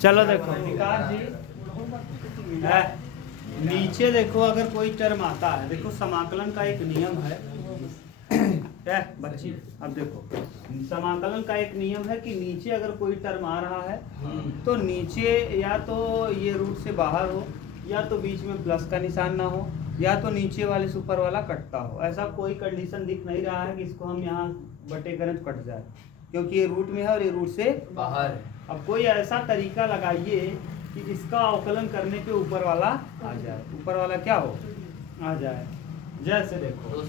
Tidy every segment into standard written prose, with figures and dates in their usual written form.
चलो देखो विकास जी है, नीचे देखो अगर कोई टर्म आता है, देखो समाकलन का एक नियम है क्या बच्ची, अब देखो समाकलन का एक नियम है कि नीचे अगर कोई टर्म आ रहा है तो नीचे या तो ये रूट से बाहर हो, या तो बीच में प्लस का निशान ना हो, या तो नीचे वाले से ऊपर वाला कटता हो। ऐसा कोई कंडीशन दिख नहीं रहा है कि इसको हम यहाँ बटे करें तो कट जाए, क्योंकि ये रूट में है और ये रूट से बाहर है। अब कोई ऐसा तरीका लगाइए कि इसका अवकलन करने पे ऊपर वाला आ जाए, ऊपर वाला क्या हो आ जाए। जैसे देखो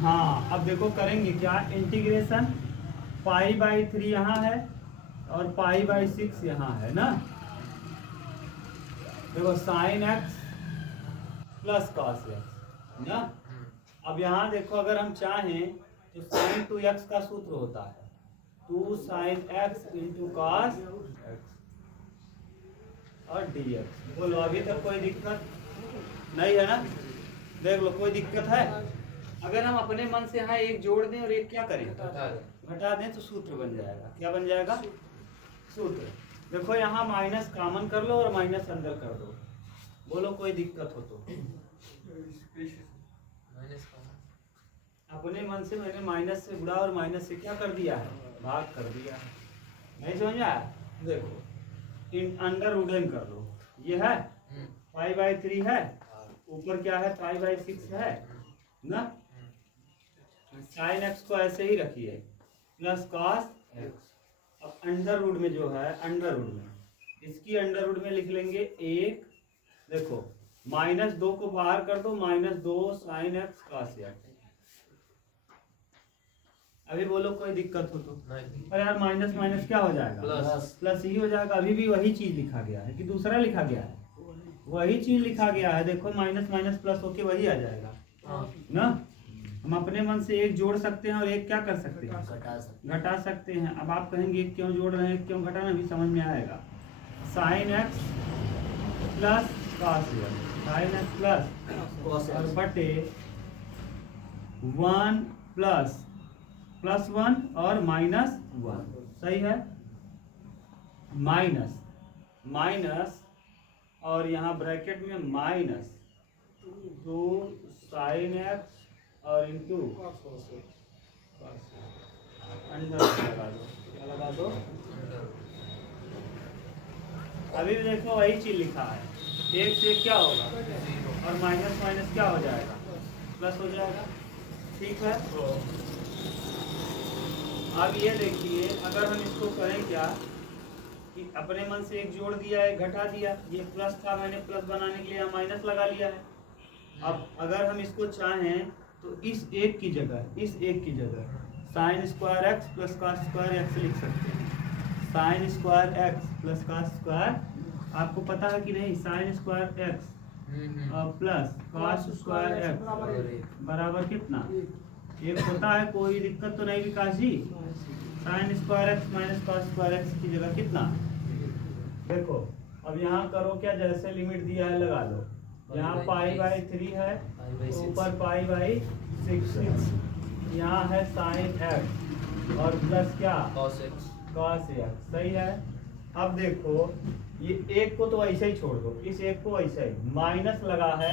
हाँ, अब देखो करेंगे क्या, इंटीग्रेशन π/3 यहाँ है और π/6 यहाँ है ना। देखो sin x plus cos x ना। अब यहाँ देखो अगर हम चाहें तो sin 2x का सूत्र होता है 2 sin x into cos x और dx। बोलो अभी तक कोई दिक्कत नहीं है ना। देख लो कोई दिक्कत है। अगर हम अपने मन से यहाँ एक जोड़ दें और एक क्या करें घटा दें तो सूत्र बन जाएगा। क्या बन जाएगा? सूत्र। देखो यहाँ माइनस कॉमन कर लो और माइनस अंदर कर दो। बोलो कोई दिक्कत हो तो। अपने मन से मैंने माइनस से गुणा और माइनस से क्या कर दिया है भाग कर दिया है। नहीं समझ आया? देखो इन अंडर रूडन कर लो। ये है π/3 है, ऊपर क्या है π/6 है ना। sin x को ऐसे ही रखिए प्लस cos x। अब अंडर रूट में जो है अंडर रूट में इसकी अंडर रूट में लिख लेंगे एक। देखो -2 को बाहर कर दो -2 sin x cos x। अभी बोलो कोई दिक्कत हो तो। अरे यार माइनस माइनस क्या हो जाएगा प्लस ही हो जाएगा। अभी भी वही चीज लिखा गया है कि दूसरा लिखा गया है? वही चीज लिखा गया है। देखो माइनस माइनस प्लस होके वही आ जाएगा ना। हम अपने मन से एक जोड़ सकते हैं और एक क्या कर सकते हैं घटा सकते हैं। अब आप कहेंगे एक क्यों जोड़ रहे हैं क्यों घटा रहे हैं, अभी समझ में आएगा। sin x plus cos x, sin x plus और बटे 1 प्लस +1 और -1 सही है। माइनस माइनस और यहाँ ब्रैकेट में -2 sin x और इंटू अंडर लगा दो। क्या लगा दो? अभी भी देखो वही चीज लिखा है। एक से क्या होगा और माइनस माइनस क्या हो जाएगा प्लस हो जाएगा। ठीक है। अब ये देखिए अगर हम इसको करें क्या कि अपने मन से एक जोड़ दिया है घटा दिया, ये प्लस था मैंने प्लस बनाने के लिए यहाँ माइनस लगा लिया है। अब अगर हम इसको चाहें तो इस एक की जगह sin square x plus cos square x लिख सकते हैं। sin square x plus cos square आपको पता है कि नहीं, sin square x plus cos square x बराबर कितना एक होता है। कोई दिक्कत तो नहीं विकास जी? sin square x minus cos square x की जगह कितना। देखो अब यहाँ करो क्या, जैसे लिमिट दिया है लगा लो। यहाँ π/3 है, ऊपर π/6, यहाँ है sin x और प्लस क्या cos x सही है। अब देखो ये एक को तो ऐसे ही छोड़ दो, इस एक को ऐसे ही माइनस लगा है,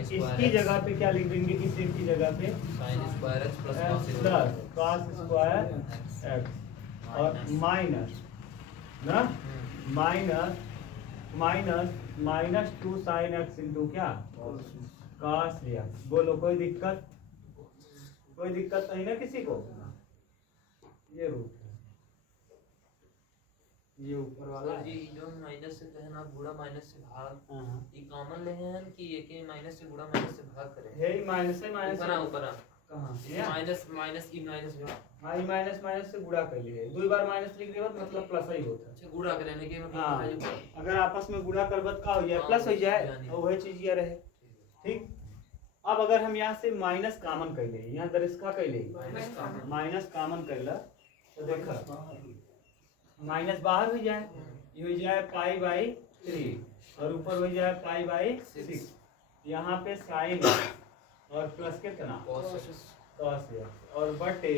इसकी जगह पे क्या लिख देंगे, इस एक की जगह पे sin square x plus cos square x और माइनस ना -2 sin x इंटू क्या cos x। बोलो कोई दिक्कत नहीं ना किसी को। ये रूट ये ऊपर वाला जी जो माइनस से कहे ना गुणा माइनस से भाग ये कॉमन ले हैं कि ये के माइनस से गुणा माइनस से भाग करें है ही माइनस से माइनस ऊपर कहां ये माइनस माइनस ई माइनस हां ई माइनस से गुणा कर लिए। दो बार माइनस लिख देबत मतलब प्लस ही होता है। अच्छा गुणा करने के मतलब अगर आपस में गुणा करबत का हो जाए प्लस हो जाए और वही चीज ये रहे। ठीक। अब अगर हम यहाँ से माइनस कॉमन कर ले, यहाँ दरिस का कर ले माइनस कॉमन कर ला तो देखो माइनस बाहर हो जाए, ये हो जाए π/3 और ऊपर हो जाए π/6। यहाँ पे sin और प्लस कितना cos और बटे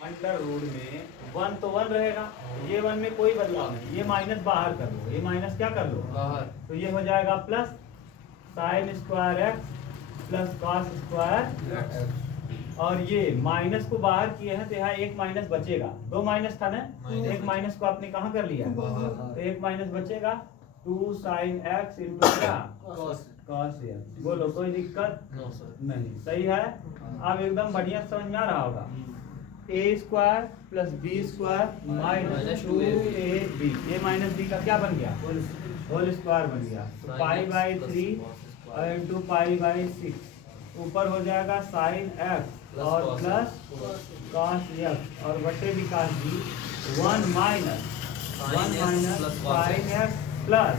अंडर रूट में 1 तो 1 रहेगा, ये 1 में कोई बदलाव नहीं, ये माइनस बाहर कर लो, ये माइनस क्या कर लो बाहर, तो ये हो जाएगा plus sign square x plus cos square, और ये माइनस को बाहर किए हैं तो यहाँ एक माइनस बचेगा, दो माइनस था ना, माइनस एक माइनस को आपने कहाँ कर लिया बाहर, तो एक माइनस बचेगा 2 साइन एक्स इंटू क्या कॉस, कॉस एक्स। बोलो कोई दिक्कत नो सर, नहीं, सही है। अब एकदम बढ़िया समझ में आ रहा होगा, A square plus B square minus 2ab, A minus B का क्या बन गया होल स्क्वायर बन गया, तो pi by 3 into pi by 6, ऊपर हो जाएगा साइन एक्स और प्लस कॉस एक्स और बटे भी काट दी 1 minus sine x plus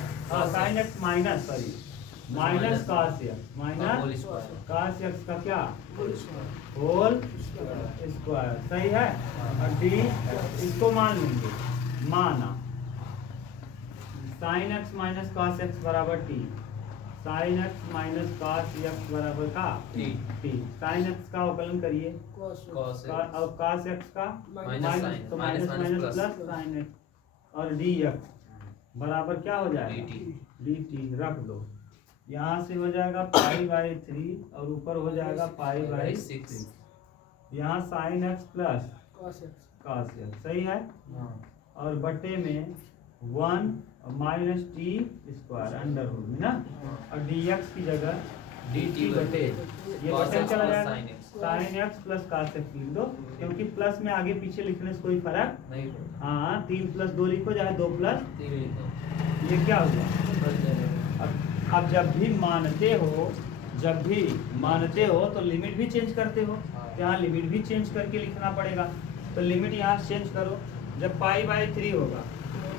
sine x minus sorry minus cos x minus cos x का क्या होल स्क्वायर, सही है। और डी इसको मान लेंगे, माना sine x minus cos x बराबर T, sine x minus cos x बराबर का टी, टी, साइन एक्स का अवकलन करिए कॉस और कॉस एक्स का माइनस, तो minus minus plus sine x और डी एक्स बराबर क्या हो जाएगा डी टी, रख दो, यहाँ से हो जाएगा पाई बाई 3 और ऊपर हो जाएगा पाई बाई 6, यहाँ sine x plus cos x, सही है। और बटे में 1 minus t square under root में ना, और डी एक्स की जगह डी टी बटे ये बटे चला जाएगा sine x plus cos x लिख दो, क्योंकि प्लस में आगे पीछे लिखने से कोई फर्क नहीं, हाँ 3 प्लस 2 लिखो चाहे 2 प्लस 3 लिखो, ये क्या हो गया। अब जब भी मानते हो तो लिमिट भी चेंज करते हो, यहाँ लिमिट भी चेंज करके लिखना पड़ेगा, तो लिमिट यहाँ चेंज करो, जब पाई बाई 3 होगा,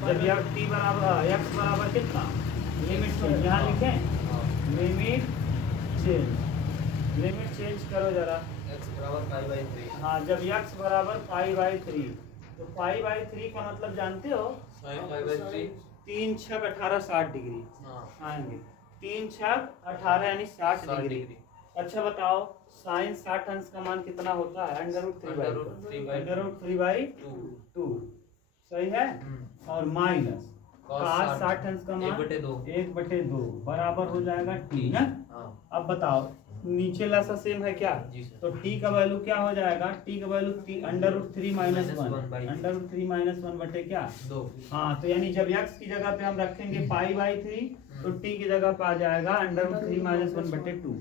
जब यह टी बराबर एक्स बराबर कितना लिमिट चेंज, यहाँ लिखें लिमिट चेंज करो जरा, x बराबर पाई बाई 3, हाँ जब x बराबर पाई बाई 3, तो पाई बाई 3 का मतलब जानते हो साइन पाई बाई 3, 3 छक 18 60 डिग्री आएंगे, 3 छक 18 यानी 60 डिग्री। अच्छा बताओ साइन 60 अंश का मान कितना होता है अंडर रूट 3 बाई 2, सही है। और माइनस cos 60 अंश का मान 1/2 बराबर हो जाएगा टी ना। अब बताओ नीचे लासा सेम है क्या, तो टी का वैल्यू क्या हो जाएगा, टी का वैल्यू अंडर रूट 3 माइनस 1 बटे क्या 2, हाँ तो यानी जब x की जगह पे हम रखेंगे पाई बाई 3 तो t की जगह पे आ जाएगा अंडर रूट 3 माइनस 1 बटे 2,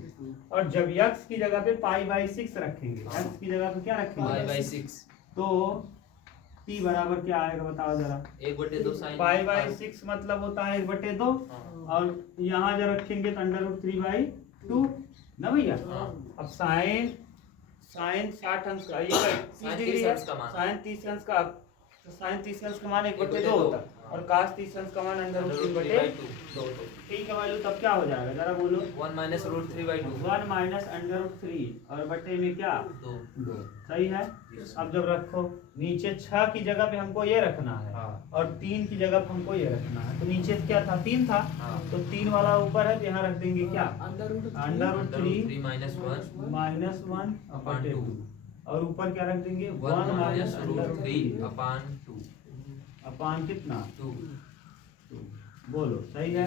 और जब x की जगह पे पाई बाई 6 रखेंगे, x की जगह पे क्या रखेंगे पाई बाई 6, तो t बराबर क्या आएगा बताओ जरा, 1/2 साइन पाई बाई 6 मतलब होता है 1/2, और यहाँ जब रखेंगे तो अंडर रूट 3 बाई 2 ना भैया। अब साइन 60 अंश का ये साइन 30 अंश का मान, साइन 30 अंश का, तो साइन 30 अंश का मान 1/2 होता है, और cos 30 अंश का मान अंडर रूट 3 बटे 2, टी का वैल्यू तब क्या हो जाएगा जरा बोलो, 1 minus root 3/2, 1 minus under root 3 और बटे में क्या 2, सही है। अब जब रखो नीचे 6 की जगह पे हमको ये रखना है और 3 की जगह पे हमको ये रखना है, तो नीचे क्या था 3 था, तो 3 वाला ऊपर है तो यहाँ रख देंगे क्या अंडर रूट 3 माइनस 1 बटे 2, और ऊपर क्या रख देंगे 1 माइनस रूट 3 अपान 2 अपान कितना 2, बोलो सही है।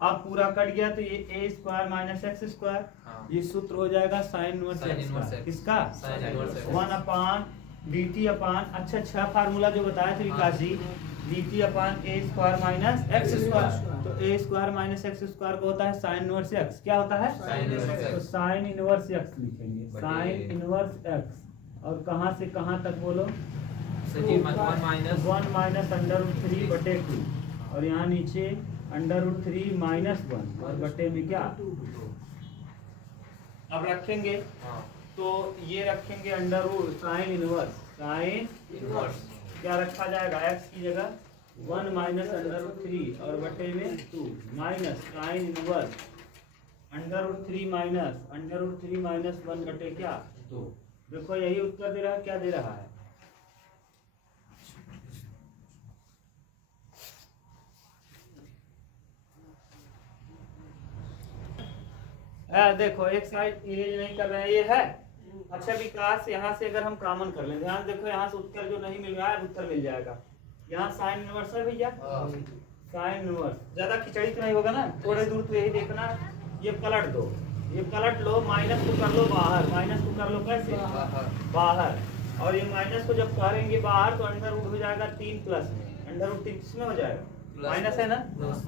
अब पूरा कट गया तो ये a square minus x square, ये सूत्र हो जाएगा साइन इनवर्स एक्स, किसका 1 अपान dt अपान, अच्छा 6 फार्मूला जो बताया थे विकास जी, dt upon a square minus x square, तो a square minus x square को होता है साइन इनवर्स एक्स, क्या होता है तो साइन इनवर्स एक्स लिखेंगे, साइन इनवर्स एक्स, और कहाँ से कहाँ तक बोलो 1 माइनस अंडर रूट 3 बटे 2, और यहाँ नीचे अंडर रूट 3 माइनस 1 और बटे में क्या 2। अब रखेंगे तो ये रखेंगे अंडर रूट साइन इनवर्स क्या रखा जाएगा x की जगह 1 माइनस अंडर रूट 3 और बटे में 2 minus sine inverse under root 3 minus 1 बटे क्या 2। देखो यही उत्तर दे रहा है, क्या दे रहा है देखो एक साइड इरेज नहीं कर रहे हैं, ये है अच्छा विकास, यहाँ से अगर हम कॉमन कर लें, ध्यान देखो यहाँ से उत्तर जो नहीं मिल रहा है उत्तर मिल जाएगा। यहाँ साइन इनवर्स है भैया, साइन इनवर्स ज्यादा खिचड़ी तो नहीं होगा ना, थोड़े दूर तो यही देखना। ये पलट दो, ये पलट लो, माइनस को कर लो बाहर, माइनस को कर लो कैसे बाहर, और ये माइनस को जब करेंगे बाहर तो अंडर रूट हो जाएगा 3 प्लस में, अंडर रूट 3 किसमें हो जाएगा माइनस है ना।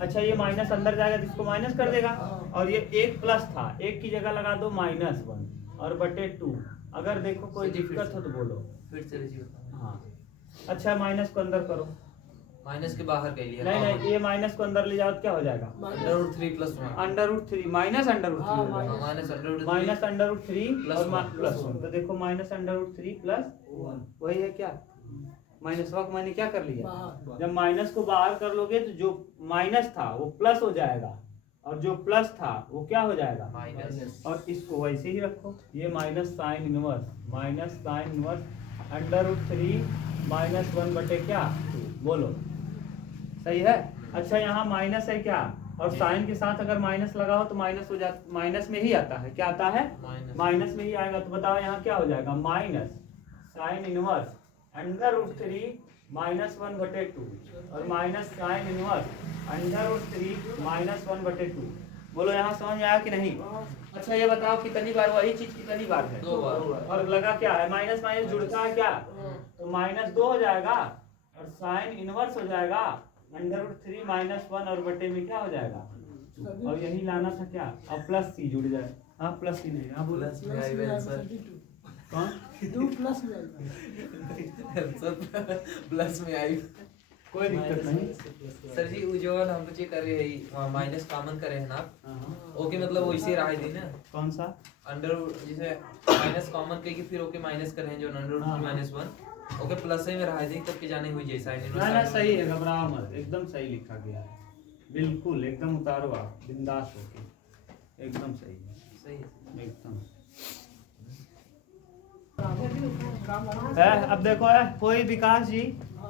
अच्छा ये माइनस अंदर जाएगा तो इसको माइनस कर देगा, और ये 1 प्लस था, 1 की जगह लगा दो -1 और बटे 2। अगर देखो कोई दिक्कत हो तो बोलो फिर से लीजिए। हाँ। अच्छा माइनस को अंदर करो, माइनस के बाहर कर लिया। नहीं ये माइनस को अंदर ले जाओ तो क्या हो जाएगा under root 3 plus 1 under root 3 minus under root 3 minus under root 3 plus 1 तो देखो माइनस अंडर रूट 3 प्लस 1 वही है क्या, माइनस वक्त मैंने क्या कर लिया, जब माइनस को बाहर कर लोगे तो जो माइनस था वो प्लस हो जाएगा, और जो प्लस था वो क्या हो जाएगा माइनस, और इसको वैसे ही रखो। ये minus sine inverse under root 3 -1 बटे क्या 2, बोलो सही है। अच्छा यहाँ माइनस है क्या, और साइन के साथ अगर माइनस लगा हो तो माइनस हो जाता, माइनस में ही आता है, क्या आता है माइनस में ही आएगा। तो बताओ यहाँ क्या हो जाएगा, minus sine inverse under root 3 -1 बटे 2 और minus sine inverse under root 3 -1 बटे 2। बोलो यहाँ समझ में आया कि नहीं। अच्छा ये बताओ कितनी बार वही चीज कितनी बार है, 2 बार, और लगा क्या है माइनस माइनस जुड़ता है क्या, तो -2 हो जाएगा, और साइन इनवर्स हो जाएगा अंडर रूट 3 -1 और बटे में क्या हो जाएगा, और यही लाना था क्या, अब प्लस सी जुड़ जाए। हाँ प्लस सी नहीं, हाँ बोलो प्लस में आएगा आंसर कौन 2 प्लस में आएगा आंसर प्लस में आई, कोई दिक्कत नहीं। सर जी वो जो हम बच्चे कर रहे हैं माइनस कॉमन करे हैं ना, ओके मतलब वैसे रहा दी ना, कौन सा अंडर जैसे माइनस कॉमन करके फिर ओके माइनस कर रहे हैं जो अंडर रूट -1 ओके प्लस में रहा दी तब के जाने हुई जैसा ना सही है, घबराओ मत, एकदम सही लिखा गया है, बिल्कुल एकदम उतारो आप बिंदास होके, एकदम सही है, सही है एकदम है। अब देखो है कोई विकास जी,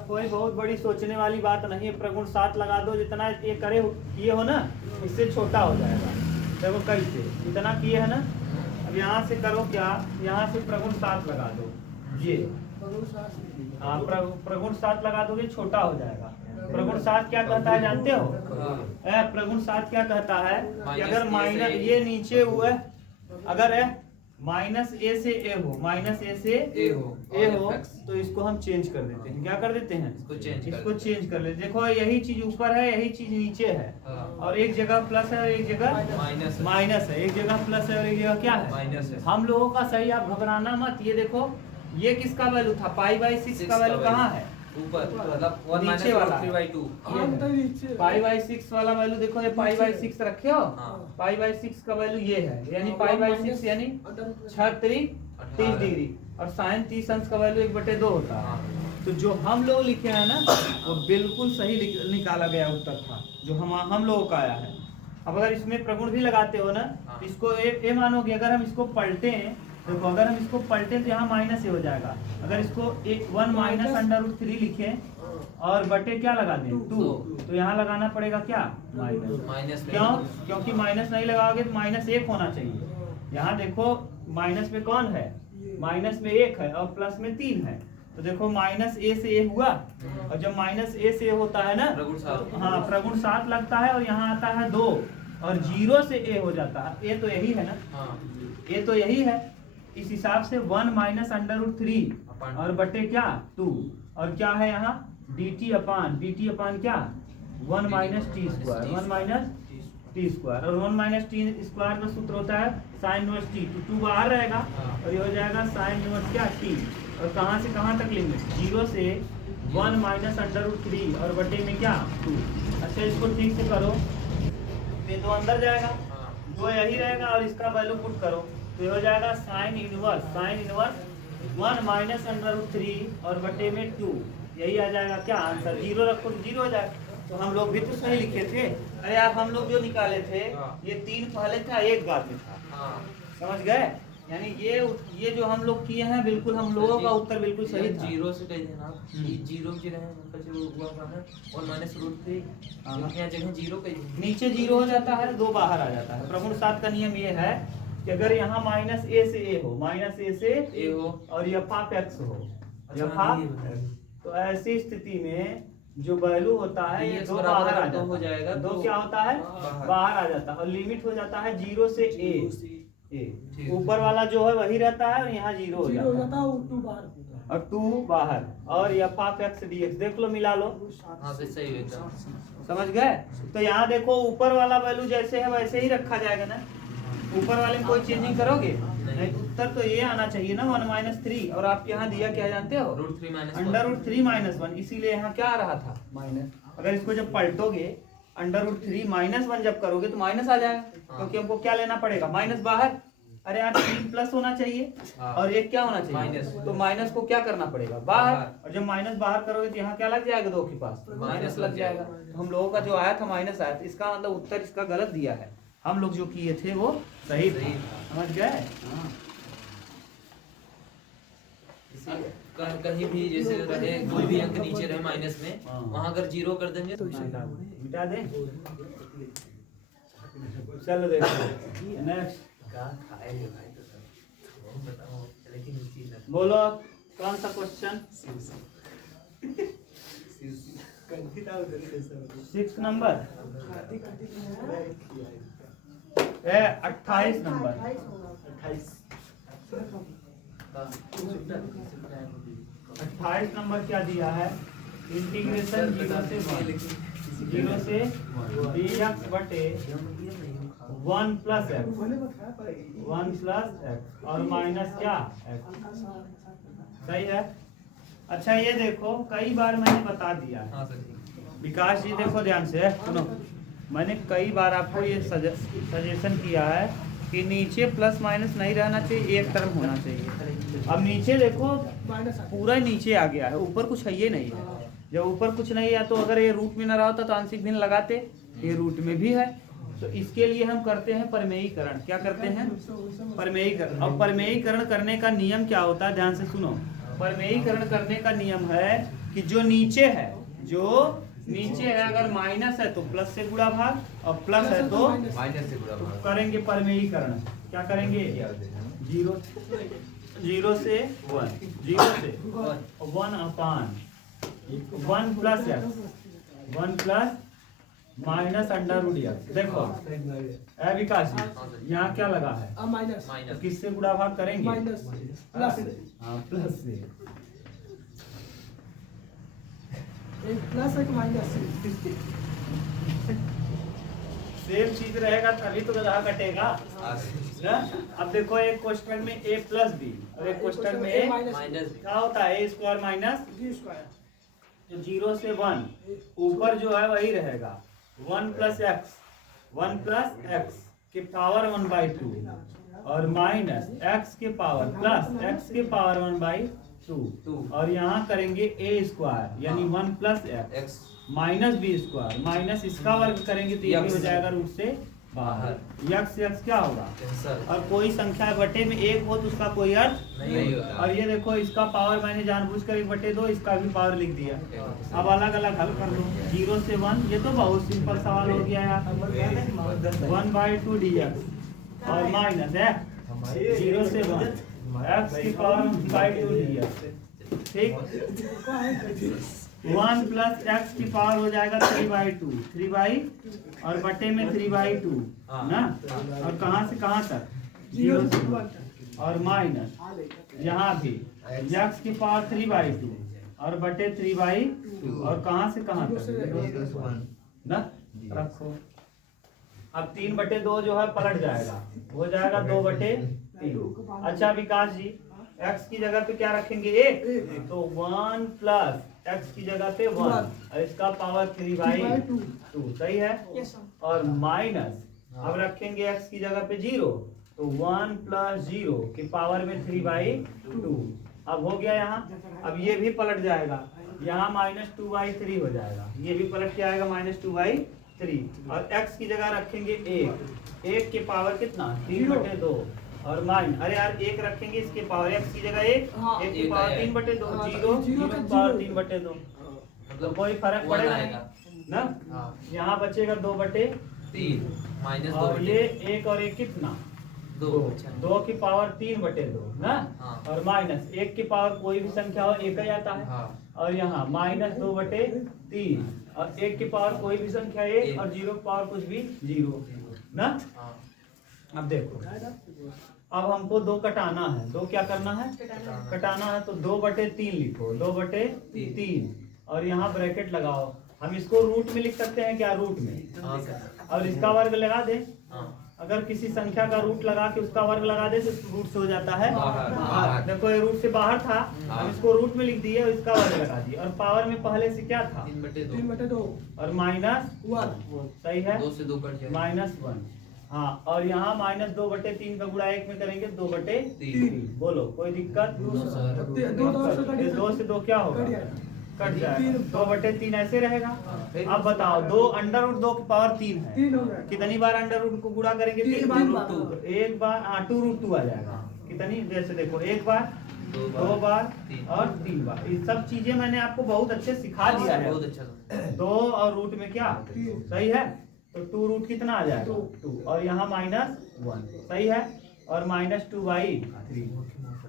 कोई बहुत बड़ी सोचने वाली बात नहीं है, प्रगुण 7 लगा दो, जितना ये करे किए हो ना इससे छोटा हो जाएगा। देखो कैसे इतना किए है ना, अब यहाँ से करो क्या, यहाँ से प्रगुण 7 लगा दो, ये हाँ प्रगुण 7 लगा दोगे छोटा हो जाएगा। प्रगुण 7 क्या कहता है जानते हो, प्रगुण 7 क्या कहता है कि अगर माइनस ये नीचे हुआ अगर है माइनस ए से ए हो, माइनस ए से ए हो तो इसको हम चेंज कर देते हैं, क्या कर देते हैं इसको चेंज कर लेते। देखो यही चीज ऊपर है यही चीज नीचे है, और एक जगह प्लस है और एक जगह माइनस है, एक जगह प्लस है और एक जगह क्या है माइनस है। हम लोगों का सही, आप घबराना मत। ये देखो ये किसका वैल्यू था, π/6 का वैल्यू कहाँ है ऊपर, मतलब 1 नीचे वाला 3/2 π/6 वाला वैल्यू देखो, ये π/6 रखे हो, π/6 का वैल्यू ये है, यानी π/6 यानी 30 डिग्री, और साइन 30 अंश का वैल्यू 1/2 होता है। तो जो हम लोग लिखे हैं ना वो बिल्कुल सही निकाला गया उत्तर था जो हम लोगों का आया है। अब अगर इसमें प्रगुण भी लगाते हो ना तो इसको ए मानोगे, अगर हम इसको पलटे हैं देखो, अगर हम इसको पलटे तो यहाँ माइनस ए हो जाएगा। अगर इसको 1 माइनस अंडर रूट 3 लिखें और बटे क्या लगा दें 2, तो यहाँ लगाना पड़ेगा क्या माइनस। क्यों, क्योंकि माइनस नहीं लगाओगे तो -1 होना चाहिए। यहाँ देखो माइनस में कौन है, माइनस में 1 है और प्लस में 3 है, तो देखो माइनस ए से ए हुआ, और जब माइनस ए से होता है ना हाँ प्रगुण 7 लगता है, और यहाँ आता है 2 और 0 से ए हो जाता है, ए तो यही है ना, ए तो यही है। इस हिसाब से 1 माइनस अंडर रूट 3 और बटे क्या 2, और क्या है यहाँ dt अपान क्या 1 minus t square, 1 minus t square, और 1 माइनस टी स्क्वायर का सूत्र होता है साइन इनवर्स टी, तो 2 बाहर रहेगा और ये हो जाएगा साइन इनवर्स क्या टी, और कहाँ से कहाँ तक लिमिट 0 से 1 माइनस अंडर रूट 3 और बटे में क्या 2। अच्छा इसको ठीक से करो, ये 2 अंदर जाएगा, 2 यही रहेगा, और इसका वैल्यू पुट करो तो हो जाएगा sine inverse 1 minus under root 3 और बटे में 2, यही आ जाएगा क्या आंसर। 0 रखो तो 0 हो जाएगा। तो हम लोग भी तो सही लिखे थे। अरे यार हम लोग जो निकाले थे ये 3 पहले था 1 बाद में था, समझ गए। यानी ये जो हम लोग किए हैं बिल्कुल हम लोगों का उत्तर बिल्कुल सही था। 0 से कह देना आप, ये 0 जो रहे मतलब जो हुआ है और माइनस रूट 3 यहाँ जगह 0 कह, नीचे 0 हो जाता है 2 बाहर आ जाता है। प्रगुण 7 का नियम ये है कि अगर यहाँ माइनस ए से ए हो, माइनस ए से ए हो और एफ ऑफ एक्स हो, अच्छा, एफ हाँ, ये ऑफ बताइए। तो ऐसी स्थिति में जो वैल्यू होता है ये dx दो बराबर बाहर आ दो हो जाता है, जाएगा, दो तो क्या होता है बाहर। बाहर आ जाता है और लिमिट हो जाता है 0 से ए। ठीक। ऊपर वाला जो है वही रहता है और यहाँ 0 हो जीरो हो जाता जाता है है और 2 बाहर होता है। और 2 बाहर और एफ ऑफ एक्स डीएक्स देख लो, मिला लो, हाँ सही है एकदम। समझ गए। तो यहाँ देखो ऊपर वाला वैल्यू जैसे है वैसे ही रखा जाएगा ना, ऊपर वाले में कोई चेंजिंग करोगे नहीं। उत्तर तो ये आना चाहिए ना 1 - 3, और आप यहाँ दिया क्या जानते हो √3 - 1 √3 - 1, इसीलिए यहाँ क्या आ रहा था माइनस। अगर इसको जब पलटोगे √3 - 1 जब करोगे तो माइनस आ जाएगा, क्योंकि हमको क्या लेना पड़ेगा माइनस बाहर। अरे यार 3 प्लस होना चाहिए हाँ। और एक क्या होना चाहिए माइनस। तो माइनस को क्या करना पड़ेगा बाहर, बाहर। और जब माइनस बाहर करोगे तो यहाँ क्या लग जाएगा 2 के पास माइनस लग जाएगा। तो हम लोगों का जो आया था माइनस आया था, इसका मतलब उत्तर इसका गलत दिया है, हम लोग जो किए थे वो सही था। सही। समझ गए। हाँ। कहीं भी जैसे रहे कोई भी अंक नीचे रहे माइनस में, हाँ। वहाँ अगर जीरो कर देंगे तो मिटा दे। चलो देखो नेक्स्ट बोलो कौन सा क्वेश्चन 6 नंबर 28 नंबर 28 नंबर क्या दिया है, इंटीग्रेशन 0 से dx बटे 1 + x 1 + x और माइनस क्या x। सही है। अच्छा ये देखो कई बार मैंने बता दिया है, हाँ सर विकास जी देखो ध्यान से सुनो, मैंने कई बार आपको ये सजेशन किया है कि नीचे प्लस माइनस नहीं रहना चाहिए, एक टर्म होना चाहिए। अब नीचे देखो माइनस पूरा नीचे आ गया है, ऊपर कुछ है ये नहीं है। जब ऊपर कुछ नहीं है तो अगर ये रूट में ना रहा होता तो आंशिक भिन्न लगाते, ये रूट में भी है। तो इसके लिए हम करते हैं परमेयीकरण। क्या करते हैं परमेयीकरण। और परमेयीकरण करने का नियम क्या होता है, ध्यान से सुनो। परमेयीकरण करने का नियम है कि जो नीचे है, जो नीचे है अगर माइनस है तो प्लस से गुणा भाग, और प्लस है तो माइनस से गुणा भाग। करेंगे परमेयीकरण। क्या करेंगे 0 से 1 0 से 1 अपान 1 + x 1 + माइनस √x। देखो ए विकास जी यहाँ क्या लगा है माइनस तो किससे गुणा भाग करेंगे माइनस प्लस हाँ प्लस से। एक प्लस एक माइनस सेम चीज रहेगा तभी तो गधा कटेगा ना। अब देखो एक क्वेश्चन में a + b और एक क्वेश्चन में a माइनस क्या होता है a² माइनस जी स्क्वायर तो 0 से 1 ऊपर जो है वही रहेगा 1 + x 1 + x के पावर 1/2 और माइनस x के पावर प्लस x के पावर 1/2 और यहाँ करेंगे a² यानी 1 + x x minus b² minus इसका वर्ग करेंगे तो ये भी हो जाएगा रूट से बाहर। x क्या होगा कैंसर और कोई संख्या बटे में 1 हो तो उसका कोई अर्थ नहीं होता। और ये देखो इसका पावर मैंने जानबूझकर 1/2 इसका भी पावर लिख दिया। अब अलग अलग हल कर लो 0 से 1, ये तो बहुत सिंपल सवाल हो गया यार। 1/2 dx और माइनस है 0 से 1 x की पावर 1/2 dx। ठीक 1 + x की पावर हो जाएगा 3/2 3 और बटे में 3/2 ना। और कहाँ से कहाँ तक 0 से 1 और माइनस यहाँ भी x की पावर 3/2 और बटे 3/2 और कहाँ से कहाँ तक ना रखो। अब 3/2 जो है पलट जाएगा, हो जाएगा 2/3। अच्छा विकास जी x की जगह पे क्या रखेंगे 1 तो 1 + x की जगह पे 1 और इसका पावर 3/2 सही है। और माइनस अब रखेंगे x की जगह पे 0 तो 1 + 0 के पावर में 3/2। अब हो गया यहाँ। अब ये भी पलट जाएगा, यहाँ -2/3 हो जाएगा, ये भी पलट के आएगा -2/3 और x की जगह रखेंगे 1 के पावर कितना 3/2 और माइन अरे यार 1 रखेंगे इसके पावर x की जगह 1 की पावर 3/2 0 की पावर 3/2 तो कोई फर्क पड़ेगा नहीं ना। यहाँ बचेगा 2/3 माइनस और ये 1 और 1 कितना दो, दो अच्छा। 2 की पावर 3/2 ना। हाँ। और माइनस 1 की पावर कोई भी संख्या हो एक ही आता है। हाँ। और यहाँ -2/3 और 1 की पावर कोई भी संख्या 1 और 0 की पावर कुछ भी 0 ना। हाँ। अब देखो, अब हमको 2 कटाना है। 2 क्या करना है? कटाना है। तो 2/3 लिखो, 2/3 और यहाँ ब्रैकेट लगाओ। हम इसको रूट में लिख सकते हैं क्या? रूट में। हाँ सर। और इसका वर्ग लगा दे। हाँ। अगर किसी संख्या का रूट लगा के उसका वर्ग लगा दे तो रूट से हो जाता है बाहर। देखो ये रूट से बाहर था, हम इसको रूट में लिख दिए और इसका वर्ग लगा दिए। और पावर में पहले से क्या था? 3/2 और माइनस 1 सही है, 2 से 2 कट जाए -1। हाँ, और यहाँ -2/3 का गुणा 1 में करेंगे 2/3। बोलो कोई दिक्कत? दो सर। ये 2 से 2 क्या होगा? कट जाएगा। 2/3 ऐसे रहेगा। फिर? अब बताओ, 2 √2 की पावर 3 है। 3 हो गया। कितनी बार √2 को गुणा करेंगे? 3 3 बार। तो एक बार 2√2 आ जाएगा। कितनी? जैसे देखो, एक बार, 2 बार और 3 बार। ये सब चीजें मैंने आपको बहुत अच्छे सिखा दिया है। बहुत अच्छा था। 2 और रूट में क्या? सही है। तो 2 रूट कितना आ जाएगा? 2 और यहाँ -1 सही है। और -2/3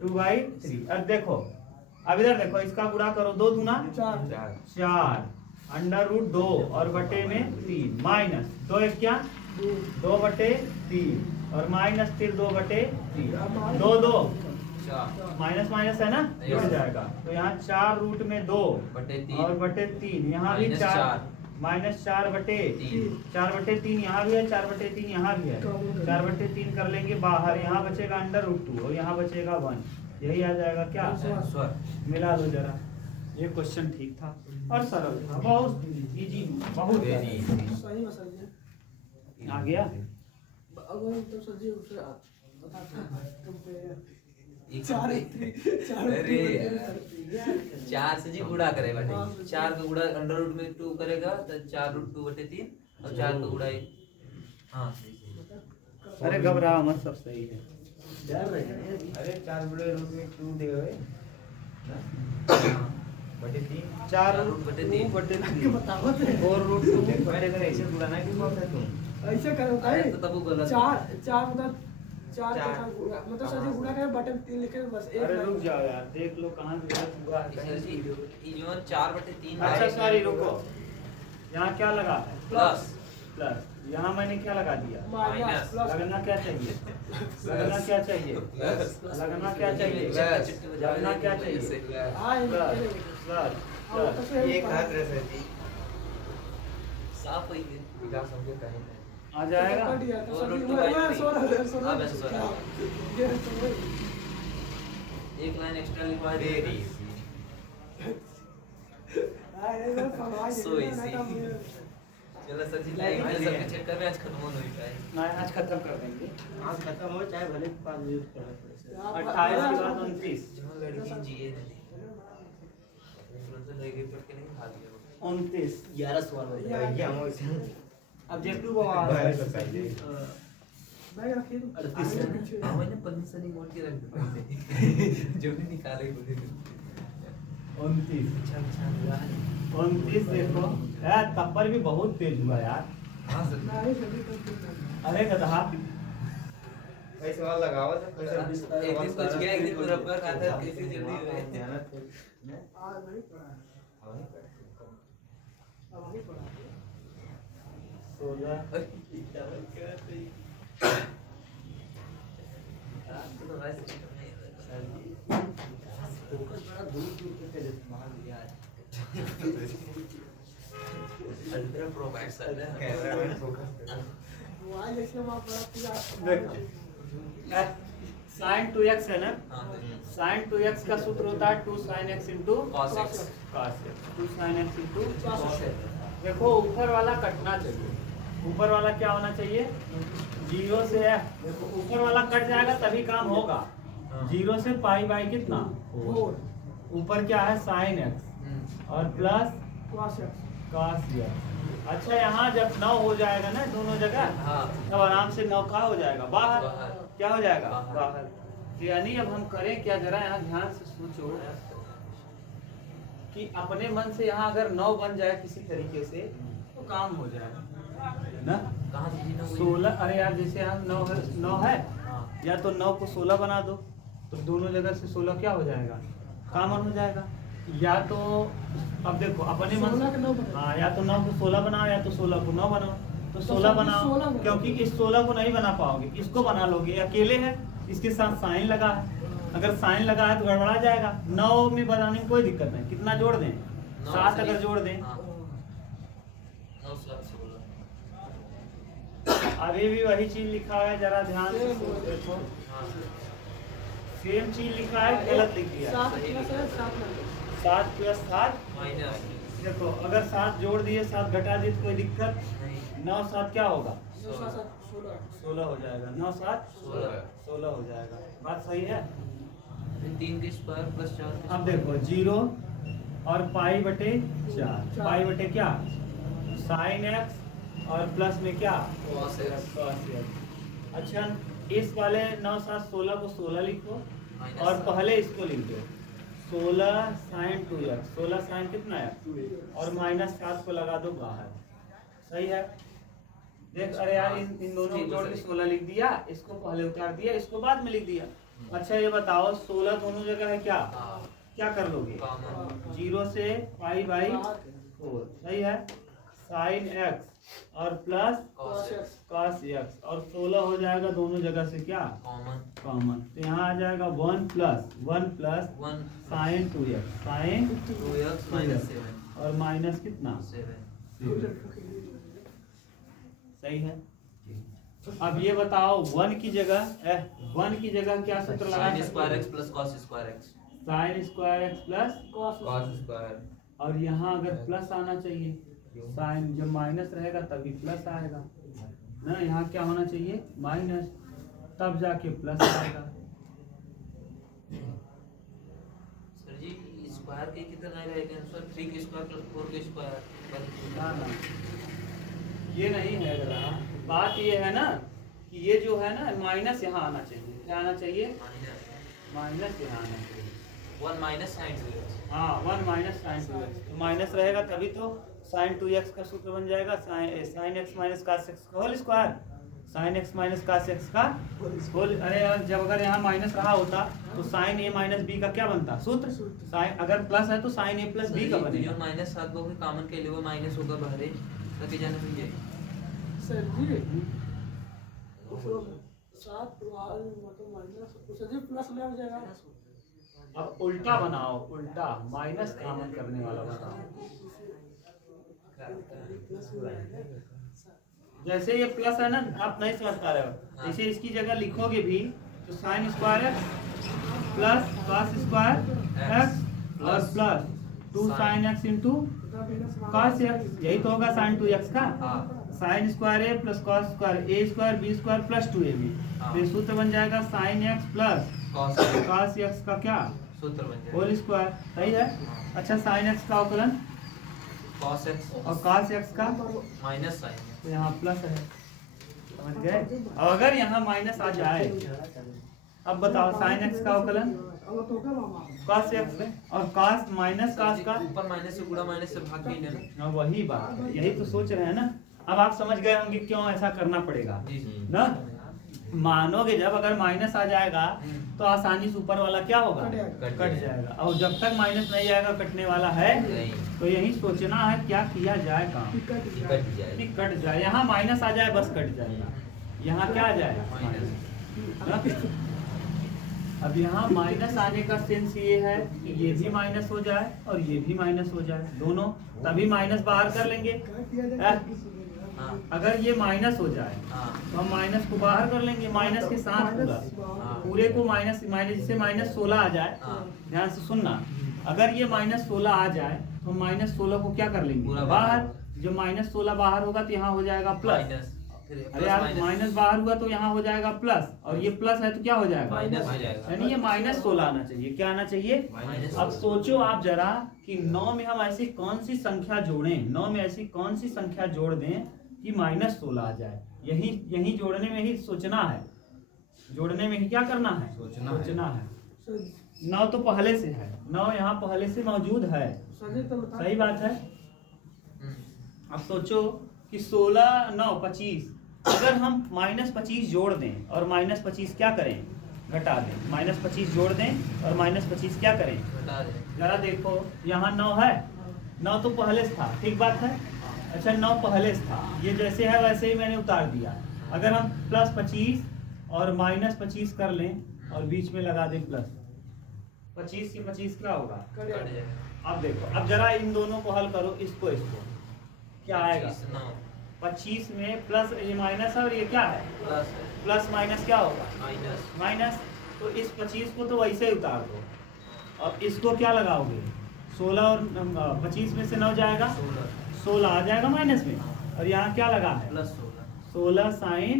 2/3। अब देखो, अब इधर देखो, इसका गुणा करो। 2 दूना 4 4 √2 और बटे में 3 माइनस 2 1 क्या? 2/3 और माइनस फिर 2/3 2 2 चार माइनस माइनस है ना, Yes. जुड़ जाएगा। तो यहाँ 4 रूट में 2 बटे 3 और बटे 3 यहाँ भी माइनस 4 4 -4/3 4/3 यहाँ भी है, 4/3 यहाँ भी है। 4/3 कर लेंगे बाहर, यहाँ बचेगा √2 और यहाँ बचेगा 1। यही आ जाएगा क्या? स्वर। मिला दो जरा। ये क्वेश्चन ठीक था और सरल था, बहुत इजी, बहुत Very easy। सही में सर जी। आ गया। अगर तो सर जी उसे एक 4 अरे यार। 4 से जी गुणा करेगा, हाँ, 4 का गुणा √2 में 2 करेगा तो 4√2/3 और 4 का गुणा हाँ अरे घबरा मत, सब सही है। अरे 4 बड़े रूट में 2 दे हुए बटे 3 4 √2/3 के बतावत है। 4√2 अरे अगर ऐसे बुलाना है कि कौन है तुम ऐसे कर होता है। अरे तो तब वो गलत है। 4 मतलब 4 चार। मतलब सर जी गुणा कर बटन 3 लिखे बस एक अरे लाइन। रुक जाओ यार, देख लो कहाँ से गलत हुआ है। सर जी ये जो 4/3 अच्छा सॉरी, रुको। यहाँ क्या लगा है? Plus plus. यहाँ मैंने क्या लगा दिया? माइनस प्लस लगना क्या चाहिए? लगना क्या चाहिए? लगना क्या चाहिए? लगना क्या चाहिए? हां प्लस प्लस प्लस। एक हाथ रह सकती साफ हुई है। विकास समझे कहीं नहीं आ जाएगा। कट गया तो सर जी √2/3 वो हाँ, वैसे सर। ये तो एक लाइन एक्स्ट्रा लिखवा दे। वेरी इजी अरे फरमाइश So easy। चलो सर जी लाइक में सबके चेक कर रहे हैं, आज खत्म होने वाला है। ना आज खत्म कर देंगे। आज खत्म हो चाहे भले 5 मिनट करना पड़े 28 के बाद 29 जहाँ लड़की जिए नहीं तुरंत लेके पढ़ के नहीं खा लिया 29 11 सवाल हो जाएगा हम ऑब्जेक्टिव बाहर तो चाहिए बैग रखिए तो 38 हाँ मैंने परमिशन नहीं बोल के रख दी पहले जो भी निकाले बोले 29 अच्छा अच्छा हुआ है 29 देखो यार, तब्बर भी बहुत तेज हुआ यार। हाँ सर नहीं सर जी कर अरे गधा, कई सवाल लगाओ तो कैसे एक दिन कुछ गया एक दिन मुरब्बा खाता है कैसे जल्दी हुए मेहनत आज नहीं पढ़ा अब नहीं पढ़ा 16 तो वैसे फोकस बड़ा दूर दूर पे कर मान लिया अल्ट्रा प्रो मैक्स है कैमरा में फोकस करो वो आज ऐसे हम आप बड़ा पूरा sin 2x है ना। हाँ sin 2x का सूत्र होता है 2 sin x into cos x cos x। 2 sin x into Cos cos x। x। देखो ऊपर वाला कटना चाहिए। ऊपर वाला क्या होना चाहिए? 0 से f। देखो ऊपर वाला कट जाएगा तभी काम होगा। 0 से पाई कितना? 4 ऊपर क्या है? sin x और प्लस क्लास cos x। अच्छा, यहाँ जब 9 हो जाएगा ना दोनों जगह, हाँ तब आराम से 9 का हो जाएगा बाहर। बाहर। क्या हो जाएगा? बाहर। बाहर। तो यानी अब हम करें क्या, जरा यहाँ ध्यान से सोचो कि अपने मन से यहाँ अगर 9 बन जाए किसी तरीके से तो काम हो जाएगा। ना। कहाँ से जी ना वही? 16, अरे यार जैसे यहाँ 9 है हाँ या तो 9 को 16 बना दो तो दोनों जगह से 16 क्या हो जाएगा, कॉमन हो जाएगा। या तो अब देखो अपने मन 16 का 9 से, बनाओ। हाँ या तो 9 को 16 बनाओ या तो 16 को 9 बनाओ। तो 16 बनाओ 16 बनाओ। क्योंकि इस 16 को नहीं बना पाओगे, इसको बना लोगे, अकेले है, इसके साथ साइन लगा है, अगर साइन लगा है तो गड़बड़ा जाएगा। 9 में बनाने में कोई दिक्कत नहीं, कितना जोड़ दें, 7 अगर जोड़ दें। हाँ। 9 7 16 अभी भी वही चीज लिखा है, जरा ध्यान से देखो, हाँ सेम चीज लिखा है, गलत लिख दिया। 7 प्लस है 7 माइनस 7 + 7, माइनस देखो अगर 7 जोड़ दिए 7 घटा दिए तो कोई दिक्कत। नहीं 9 7 क्या होगा, 9 7 16 16 हो जाएगा। 9 7 16 16 हो जाएगा, बात सही है। 3 के स्क्वायर प्लस 4 के अब देखो 0 और π/4, π/ क्या, sin x और प्लस में क्या, cos x cos x। अच्छा इस वाले 9 7 16 को 16 लिखो माइनस और पहले इसको लिख दो 16 sin 2x, 16 sin कितना है, और -7 को लगा दो बाहर, सही है। देख अरे यार इन दोनों को जोड़ के 16 लिख दिया, इसको पहले उतार दिया, इसको बाद में लिख दिया। अच्छा ये बताओ 16 दोनों जगह है क्या, हाँ क्या कर लोगे, कॉमन 0 से π/4, सही है। sin x और plus cos x cos x, और 16 हो जाएगा दोनों जगह से क्या, कॉमन कॉमन, तो यहाँ आ जाएगा 1 plus 1 sin 2x, sin 2x minus 7 और माइनस कितना, 7 सही है। अब ये बताओ 1 की जगह 1 की जगह क्या सूत्र लगा sin square x सकते plus cos square x sin square x plus, cos cos square और यहाँ अगर प्लस आना चाहिए, साइन जब माइनस रहेगा तभी प्लस आएगा ना, यहाँ क्या होना चाहिए माइनस, तब जाके प्लस आएगा। सर जी स्क्वायर के कितना रहेगा आंसर 3 के स्क्वायर प्लस 4 के स्क्वायर ना ना ये नहीं है जरा, बात ये है ना कि ये जो है ना माइनस यहाँ आना चाहिए, क्या आना चाहिए, माइनस यहाँ आना चाहिए। 1 minus sin 2x हाँ 1 माइनस साइन 2x, तो माइनस रहेगा तभी तो साइन 2x का सूत्र बन जाएगा, sine x minus cos x का whole square, sine x minus cos x का होल। अरे यार जब अगर यहाँ माइनस रहा होता तो साइन a माइनस b का क्या बनता सूत्र, साइन अगर प्लस है तो साइन a प्लस b का बनेगा। जो माइनस 7 को कॉमन के लिए वो माइनस होगा बाहर ताकि जाने मिल जाए सर जी उसको 7 मतलब माइनस उसे जी प्लस में हो जाएगा। अब उल्टा बनाओ, उल्टा माइनस कॉमन करने वाला बनाओ। जैसे ये प्लस है ना, आप नहीं समझ पा रहे हो, जैसे इसकी जगह लिखोगे भी तो sine square x plus cos square x और plus 2 sin x into cos x, यही तो होगा साइन 2x का। हाँ sine square A plus cos square A square B square plus 2ab, तो ये सूत्र बन जाएगा sine x plus cos cos x का क्या सूत्र बन जाएगा होल स्क्वायर, सही है। अच्छा साइन एक्स का अवकलन cos x और कॉस एक्स का, माइनस sin तो यहाँ प्लस है, समझ गए। अब अगर यहाँ माइनस आ जाए, अब बताओ साइन एक्स का अवकलन अब तो क्या मामा कॉस एक्स और कॉस माइनस कॉस का, ऊपर माइनस से गुणा माइनस से भाग के ही लेना हाँ, वही बात है, यही तो सोच रहे हैं ना। अब आप समझ गए होंगे क्यों ऐसा करना पड़ेगा जी जी ना। मानोगे जब अगर माइनस आ जाएगा तो आसानी से ऊपर वाला क्या होगा, कट जाएगा, और जब तक माइनस नहीं आएगा कटने वाला है, नहीं तो यही सोचना है क्या किया जाए काम, कट जाएगा कि कट जाए। यहाँ माइनस आ जाए बस कट जाएगा, यहाँ क्या आ जाए माइनस अब यहाँ माइनस आने का सेंस ये है कि ये भी माइनस हो जाए और ये भी माइनस हो जाए, दोनों, तभी माइनस बाहर कर लेंगे। हाँ अगर ये माइनस हो जाए हाँ तो हम माइनस को बाहर कर लेंगे, माइनस के साथ पूरा, पूरे को माइनस माइनस जैसे माइनस 16 आ जाए, हाँ ध्यान से सुनना, अगर ये माइनस 16 आ जाए तो माइनस 16 को क्या कर लेंगे पूरा बाहर, जो माइनस 16 बाहर होगा तो यहाँ हो जाएगा प्लस, माइनस फिर अरे प्लस यार माइनस माइनस बाहर हुआ तो यहाँ हो जाएगा प्लस, और ये प्लस है तो क्या हो जाएगा माइनस हो जाएगा यानी ये माइनस 16 आना चाहिए, क्या आना चाहिए। माइनस अब सोचो आप जरा कि 9 में हम ऐसी कौन सी संख्या जोड़ें, 9 में ऐसी कौन सी संख्या जोड़ दें कि माइनस 16 आ जाए, यही जोड़ने में ही सोचना है, जोड़ने में ही क्या करना है, सोचना है। 9 तो पहले से है, 9 यहाँ पहले से मौजूद है, सर जी तो बता सही बात है। हम्म, अब सोचो कि 16 9 25, अगर हम -25 जोड़ दें और -25 क्या करें, घटा दें, -25 जोड़ दें और -25 क्या करें, घटा दे। जरा देखो यहाँ 9 है, 9 तो पहले से था, ठीक बात है। अच्छा 9 पहले से था, ये जैसे है वैसे ही मैंने उतार दिया। अगर हम +25 और -25 कर लें और बीच में लगा दें प्लस, 25 की 25 क्या होगा, कट जाएगा। अब देखो, अब जरा इन दोनों को हल करो, इसको क्या आएगा, 25, 9 25 में प्लस, ये माइनस है और ये क्या है प्लस है, प्लस, माइनस क्या होगा माइनस। माइनस। तो इस 25 को तो वैसे ही उतार दो, और इसको क्या लगाओगे, 16 और 25 में से 9 जाएगा, 16 आ जाएगा माइनस में, और यहाँ क्या लगा है प्लस 16 साइन।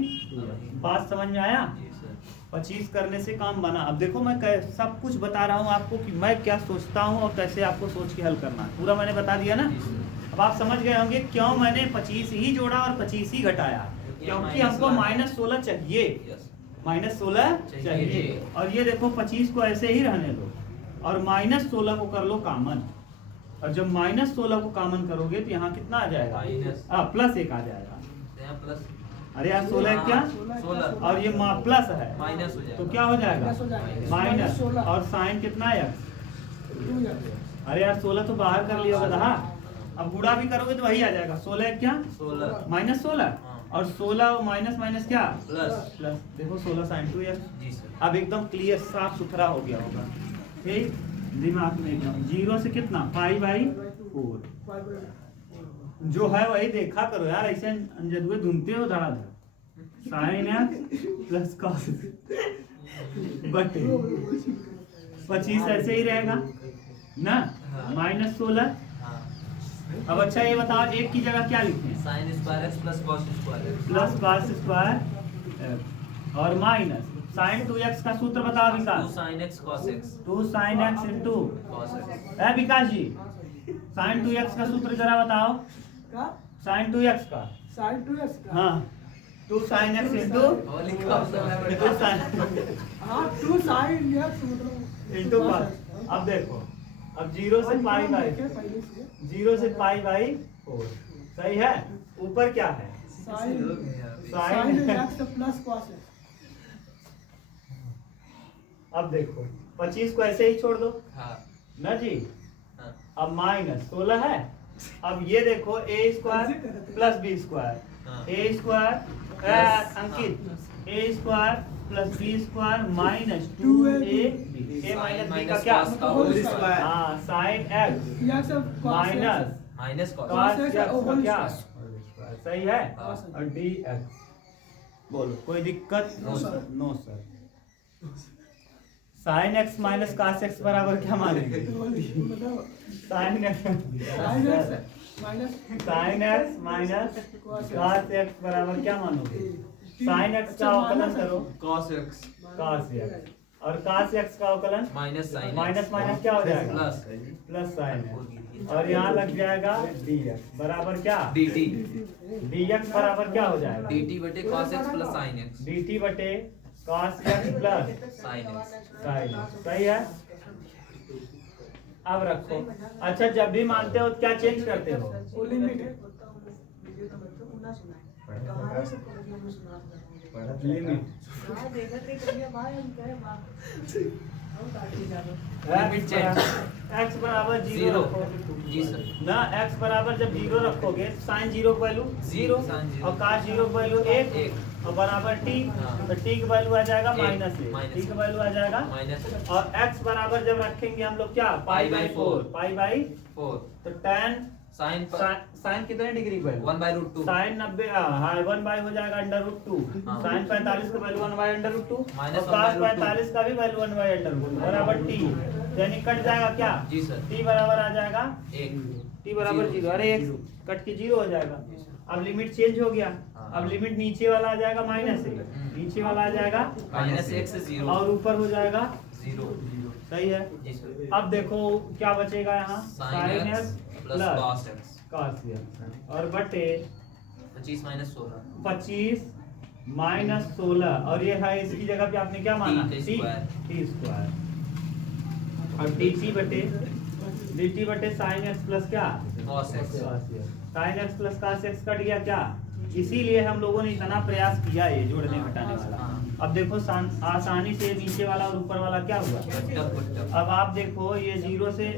बात समझ में आया, जी सर। 25 करने से काम बना। अब देखो मैं सब कुछ बता रहा हूँ आपको कि मैं क्या सोचता हूँ और कैसे आपको सोच के हल करना है, पूरा मैंने बता दिया ना। जी सर। अब आप समझ गए होंगे क्यों मैंने 25 ही जोड़ा और 25 ही घटाया, क्योंकि हमको -16 चाहिए, यस। -16 चाहिए। और ये देखो 25 को ऐसे ही रहने दो और -16 को कर लो कॉमन, और जब -16 को कॉमन करोगे तो यहाँ कितना आ जाएगा, माइनस। +1 आ जाएगा। यहाँ प्लस, अरे यार 16 क्या, 16 और ये प्लस है माइनस हो जाएगा। तो क्या हो जाएगा, माइनस हो जाएगा। माइनस। 16 और साइन कितना है, 2x। अरे यार 16 तो बाहर कर लिया होगा, अब गुणा भी करोगे तो वही आ जाएगा, 16 क्या 16 -16, हाँ। और 16 माइनस माइनस क्या प्लस। प्लस। देखो 16 साइन 2x, जी सर। अब एकदम क्लियर साफ सुथरा हो गया होगा, ठीक, दिमाग में एकदम। 0 से कितना, π/4, जो है वही देखा करो यार, ऐसे अंजदुए ढूंढते हो धड़ाधड़। साइन x प्लस कॉस बटे 25 ऐसे ही रहेगा ना, -16। हाँ। अब अच्छा ये बताओ, एक की जगह क्या लिखें, sine square x plus cos square x plus cos square और माइनस साइन 2x का सूत्र बताओ 2 Vikas, sine x cos x 2 sine x into, cos x. है विकास जी, साइन 2x का सूत्र जरा बताओ, का साइन 2x का, sin 2x का, हाँ 2 साइन x इंटू, और लिखा होता है। 2 साइन हाँ 2 sin x मतलब इंटू कॉस। अब देखो, अब 0 से π/4, 0 से π/4 सही है, ऊपर क्या है sin sine x plus cos x। अब देखो 25 को ऐसे ही छोड़ दो हाँ। ना जी, हाँ। अब -16 है। अब ये देखो a² प्लस b², हाँ। a² Ankit, a² plus b² minus 2ab, a minus b का क्या, cos का होल स्क्वायर। हाँ साइन x या सब cos minus minus cos. cos cos x का का होल क्या, स्क्वायर। सही है, हाँ। और dx। बोलो कोई दिक्कत, no sir. No sir. Sine x minus cos x बराबर क्या मानेंगे, मतलब sine x sin x minus sine x minus cos x बराबर क्या मानोगे, साइन x का अवकलन करो, कॉस एक्स cos x, और cos x का अवकलन माइनस साइन माइनस माइनस क्या हो जाएगा, प्लस प्लस साइन x, और यहाँ लग जाएगा dx बराबर क्या, dt dx बराबर क्या हो जाएगा, dt बटे cos x plus sine x dt बटे cos x plus sine x. Sine x, सही है। अब रखो, अच्छा जब भी मानते हो तो क्या चेंज करते हो, वो लिमिट है। Limit, limit change. x बराबर 0 जीरो। रखोगे जी सर। ना, x बराबर जब 0 रखोगे साइन 0 की वैल्यू 0 Sin 0 और cos 0 की वैल्यू 1 एक। और बराबर t, हाँ। तो t की वैल्यू आ जाएगा एक, -1, minus t की वैल्यू आ जाएगा, माइनस और x बराबर जब रखेंगे हम लोग क्या π/4, π/4 4 तो tan साइन साइन कितने डिग्री की वैल्यू, 1/√2 साइन 90, हाँ 1 हो जाएगा √2, हाँ। साइन 45 का वैल्यू 1/√2, माइनस और cos 1/√2 45 का भी वैल्यू 1/√2 बराबर t, यानी कट जाएगा क्या, जी सर। t बराबर आ जाएगा, 1 t बराबर 0, अरे एक कट के 0 हो जाएगा। अब लिमिट चेंज हो गया, हाँ। अब लिमिट नीचे वाला आ जाएगा -1, नीचे वाला आ जाएगा माइनस x से 0 और ऊपर हो जाएगा 0 सही है। जी सर। अब देखो क्या बचेगा यहाँ, sine x plus cos x cos x और बटे 25 माइनस 16 25 -16, और ये है इसकी जगह पे आपने क्या माना, t t स्क्वायर, और dt बटे sin x प्लस क्या, cos x cos x। Sine x plus cos x कट गया क्या? इसीलिए हम लोगों ने इतना प्रयास किया ये जोड़ने घटाने वाला। अब देखो आसानी से नीचे वाला और ऊपर वाला क्या हुआ। अब आप देखो ये जीरो से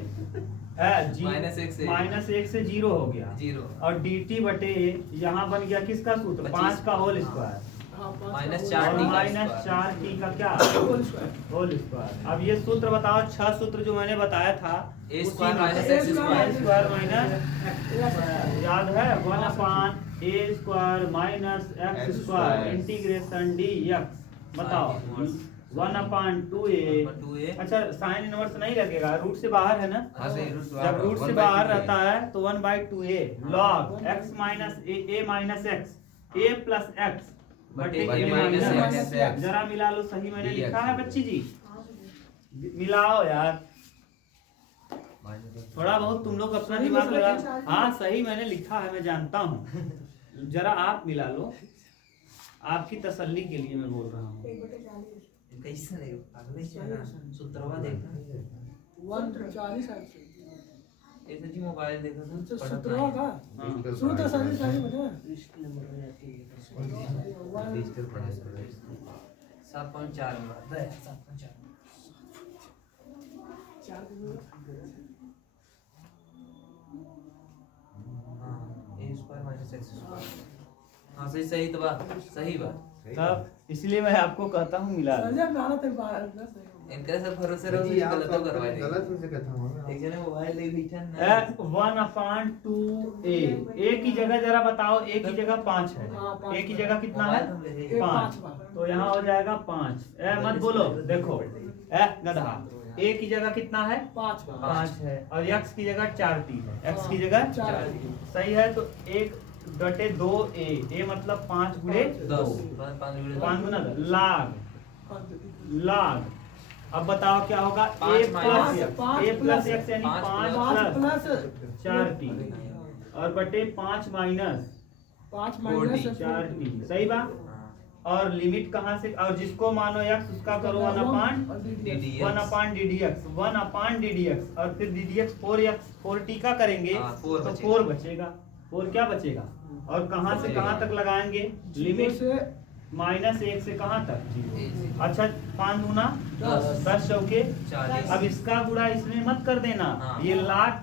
माइनस एक से जीरो हो गया जीरो और dt बटे यहाँ बन गया किसका सूत्र? 5 का होल स्क्वायर हाँ, माइनस और 4t माइनस 4t का क्या होल स्क्वायर। Whole square. अब ये सूत्र बताओ, 6 सूत्र जो मैंने बताया था ए उसी स्क्वायर में minus a x square square minus याद है 1/a square minus x square integration dx। बताओ 1/2a। अच्छा साइन इनवर्स नहीं लगेगा, रूट से बाहर है ना। हाँ, सही, रूट से जब बाहर, रूट से 1/2a बाहर रहता है तो 1/2a log x minus a minus x a plus x बटे बटे a a minus minus x। x। जरा मिला लो, सही मैंने dx। लिखा है बच्ची जी? मिलाओ यार, थोड़ा बहुत तुम लोग अपना सही दिमाग में लगा। सही है। हाँ सही मैंने लिखा है, मैं जानता हूँ। जरा आप मिला लो, आपकी तसल्ली के लिए मैं बोल रहा हूँ। कैसे नहीं अगले सूत्रवा देखा 140 ऐसे जी मोबाइल देखा था पढ़ा सूत्र का हाँ। सूत्र सारी सारी बता 7.4 में 7.4 हाँ ए स्क्वायर माइनस एक्स स्क्वायर। हाँ सही सही तो बात सही बात। तब इसलिए मैं आपको कहता हूँ मिला लो। जब नाना तेरे बाहर ना सही इनका सब भरोसे रहो कि गलत तो करवा दे। गलत उनसे कहता हूँ एक जने मोबाइल ले बैठा ए, 1/2a a की जगह जरा बताओ, a की जगह 5 है, हाँ, 5 a की जगह कितना है? ए, 5। 5 बार। तो यहाँ हो जाएगा 5। ए मत बोलो, देखो ए गधा, a की जगह कितना है? 5 5 है और x की जगह 4t है, x की जगह 4t। सही है। तो 1/2a a मतलब 5 गुणे 2 5 गुना 10 लाग। अब बताओ क्या होगा? a पाँच प्लस माइनस x यानी 5 5 प्लस प्लस 4t और बटे 5 माइनस 5 माइनस 4t। सही बात। और लिमिट कहाँ से? और जिसको मानो x उसका करो 1/ddx 1/ddx और फिर ddx 4t का करेंगे हाँ, 4 तो बचेगा। 4 बचेगा। 4 क्या बचेगा? और कहाँ से कहाँ तक लगाएंगे लिमिट? से -1 से कहाँ तक? 0। अच्छा 5 दूना 10 10 चौके 40। अब इसका गुणा इसमें मत कर देना, हाँ। ये लाख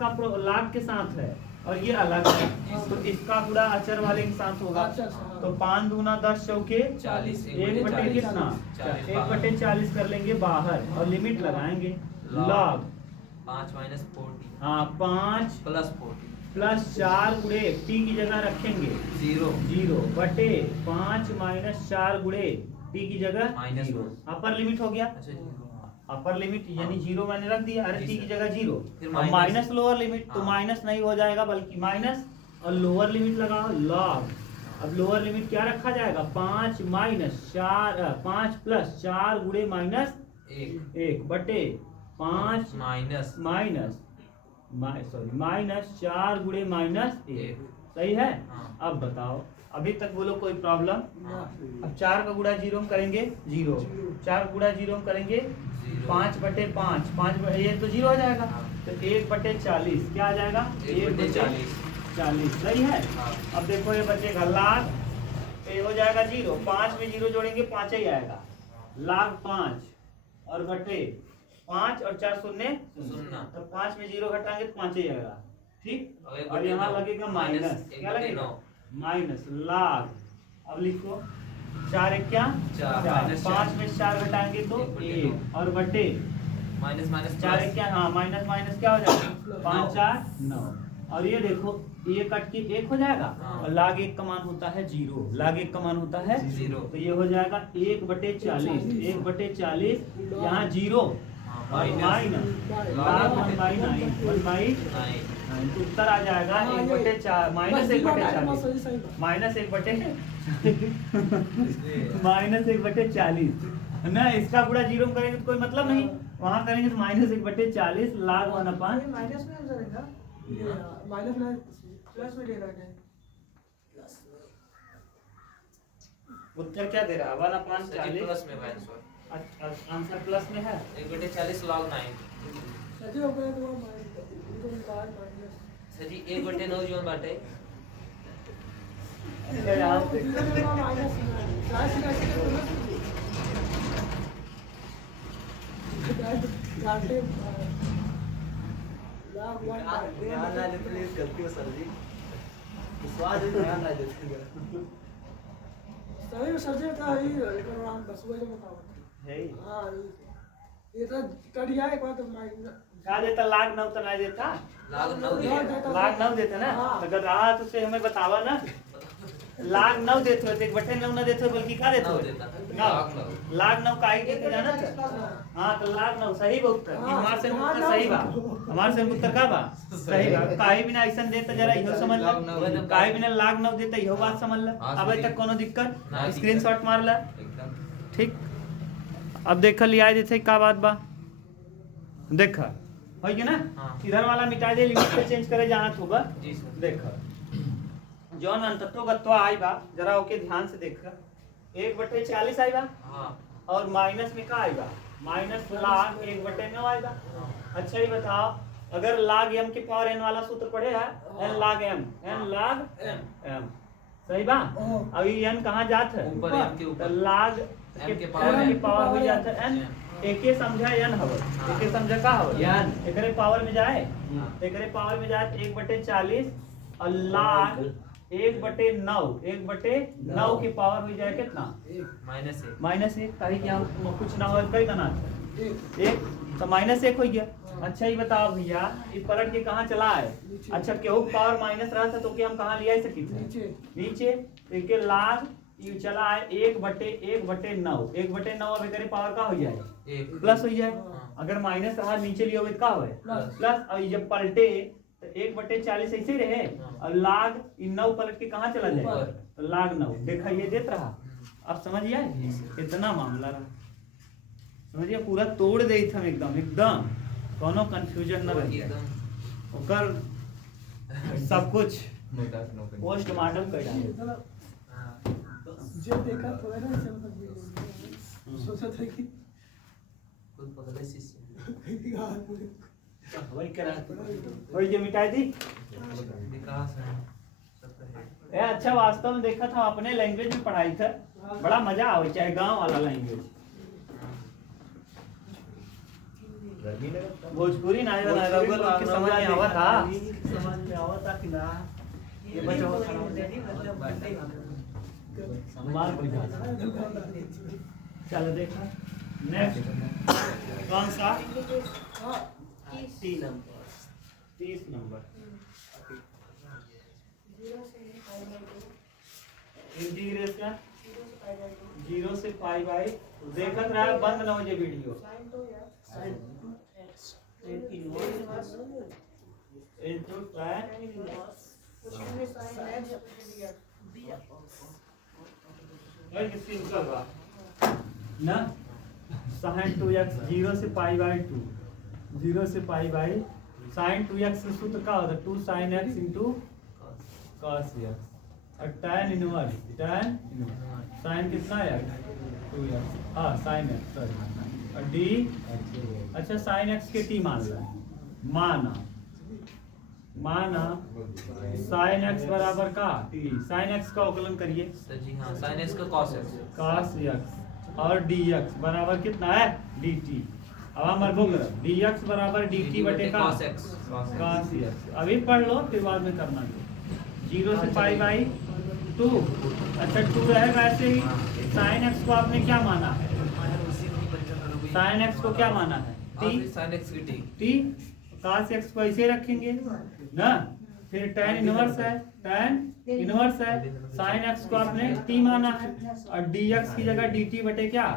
के साथ है और ये अलग है, तो इसका गुणा अचर वाले के साथ होगा। अच्छा, हाँ। तो 5 दूना 10 चौके 40 1 बटे कितना? 1/40 कर लेंगे बाहर और लिमिट लगाएंगे log 5 माइनस 40 हाँ 5 प्लस 40 प्लस 4 गुणे t की जगह रखेंगे 0 बटे 5 माइनस 4 गुणे t की जगह माइनस 0। अपर लिमिट हो गया, अच्छा अपर लिमिट यानी 0 मैंने रख दिया। अरे जी t की सर। जगह 0 फिर अब माइनस। माइनस लोअर लिमिट तो हाँ। माइनस नहीं हो जाएगा बल्कि माइनस और लोअर लिमिट लगाओ log। अब लोअर लिमिट क्या रखा जाएगा? 5 माइनस 4 5 प्लस 4 गुणे माइनस 1 बटे 5 माइनस माइनस 4 गुणे माइनस 1। सही है। हाँ। अब बताओ, अभी तक बोलो कोई प्रॉब्लम? अब 4 का गुणा 0 हम करेंगे 0, 4 गुणा 0 हम करेंगे 5 बटे 5 ये तो 0 हो जाएगा। हाँ। तो 1/40 क्या आ जाएगा? 1/40। सही है। हाँ। अब देखो ये बचेगा लाख, ये हो जाएगा 0, 5 में 0 जोड़ेंगे 5 ही आएगा, लाख 5 और बटे 5 और 4 शून्य तो 5 में 0 घटाएंगे तो 5 ही आएगा। ठीक। और यहाँ लगेगा माइनस, क्या लगेगा? माइनस लाख। अब लिखो 4 1 क्या? 4 5 में 4 घटाएंगे तो 1 और बटे माइनस माइनस 4 1 क्या? हाँ माइनस माइनस क्या हो जाएगा? 5 4 9 और ये देखो ये कट के 1 हो जाएगा हाँ। और लाग 1 का मान होता है 0, लाग 1 का मान होता है 0। तो ये हो जाएगा 1/40 1/40 यहाँ 0 माइनस लाग 1/9 तो उत्तर आ जाएगा 1/4 माइनस 1/40 माइनस 1/40 ना। इसका पूरा 0 में करेंगे तो कोई मतलब नहीं, वहां करेंगे तो -1/40 लाग 1/। माइनस में आंसर है क्या? माइनस में प्लस में देना है। उत्तर क्या दे रहा है? 1/40 प्लस में आंसर आंसर प्लस में है। 1/40 log 9 सही हो गया तो माइनस सर जी 1/9 जोन बाटे यहाँ से माइनस ध्यान ना देते प्लीज गलती हो सर जी विश्वास ध्यान ना देते सही सब्जेक्ट था ही लेकिन हम बस वही बताओ है हाँ ये तो करिया एक बार तो माइनस क्या देता लाख नौ तो नहीं देता लाग नौ दिया लाख नौ देते ना हाँ। तो अगर रहा तो उसे हमें बतावा ना लाख नौ देते हो तो एक बटे नौ ना देते हो बल्कि क्या देते नौ हो देता नौ लाख लाख नौ का ही देते जाना था हाँ तो लाख नौ सही बा उत्तर हाँ, हमारे से हाँ, उत्तर सही बा हमारे से उत्तर का बा सही बा काहे बिना ऐसा देता जरा इहो समझ लाख नौ ल एकदम काहे बिना लाख नौ देता इहो बात समझ ल हाँ, अबे समझी। तक कोनो दिक्कत ना स्क्रीनशॉट मार ल एकदम ठीक अब देखल लिया जैसे का बात बा देख होई कि ना हाँ। इधर वाला मिटा दे लिमिट पे चेंज करे जाना होगा जी सर देख जौन अंतत्व गत्वा आई बा जरा ओके ध्यान से देख 1/40 आई बा हाँ और माइनस में का आई बा माइनस लाग 1/9 आई बा अच्छा ही बताओ अगर लाग m के पावर n वाला सूत्र पढ़े है n लाग m n लाग m सही बा अब ये n कहाँ जात है ऊपर m के तो ऊपर लाग m के पावर पावर हो जाता है n एके समझा n हव एके समझा का हव n एकरे पावर में जाए एकरे पावर में जाए 1/40 और लाग 1/9 1/9 की पावर हो जाए कितना -1 -1 ताकि क्या कुछ ना हो कई बना एक तो -1 हो गया अच्छा ही बताओ भैया ये पलट के कहाँ चला है अच्छा केहू पावर माइनस रहा था तो कि हम कहाँ ले आ सकी थे नीचे नीचे तो इनके लाग ये चला है 1/9 1/9 अब एकरे पावर का हो जाए एक प्लस हो जाए हाँ। अगर माइनस रहा नीचे लिया हुआ तो का होए प्लस। प्लस और ये जब पलटे तो 1/40 ऐसे ही रहे हाँ। और लाग इन 9 पलट के कहाँ चला जाए ऊपर। तो लाग 9 देखा ये देत रहा अब समझिए इतना मामला रहा समझिए पूरा तोड़ दे हम एकदम एकदम कोनो कंफ्यूजन न रही एकदम ओकर सब कुछ नो डाउट नो पोस्टमार्टम कर डाले मतलब हां जो देखा तो है ना सब तक सोचा था कि खुद पकड़े शिष्य वही करा वही जो मिटाई दी विकास है सब है ए अच्छा वास्तव में देखा था अपने लैंग्वेज में पढ़ाई था बड़ा मजा आवे चाहे गांव वाला लैंग्वेज भोजपुरी ना ही बना रघुवर लोग के समझ में आवा था समझ में आवा था कि ना ये बच्चों को मार कोई चलो देखा नेक्स्ट कौन सा हाँ 30 नंबर इंटीग्रेशन 0 से पाई बाई देखत रहा बंद ना हो जाए वीडियो इनटू tan और किसी निकल रहा ना sin 2x 0 से पाई बाई 2 0 से पाई बाई sin 2x का सूत्र क्या होता है 2 sin x into cos x और tan इनवर्स sin कितना है 2x हाँ sin x सॉरी और d अच्छा sin x के t मान लो माना sin x बराबर का t sin x का अवकलन करिए सर जी हाँ sin x का cos x cos x और dx बराबर कितना है dt अब हम मरबो करो dx बराबर dt बटे का cos x cos x अभी पढ़ लो फिर बाद में करना 0 से पाई बाई 2 अच्छा 2 रहेगा ऐसे ही sin x को आपने क्या माना है sin x को क्या माना है t sin x की t t cos x को ऐसे रखेंगे ना फिर tan इनवर्स है tan इनवर्स है sin x को आपने t माना है और dx की जगह dt बटे क्या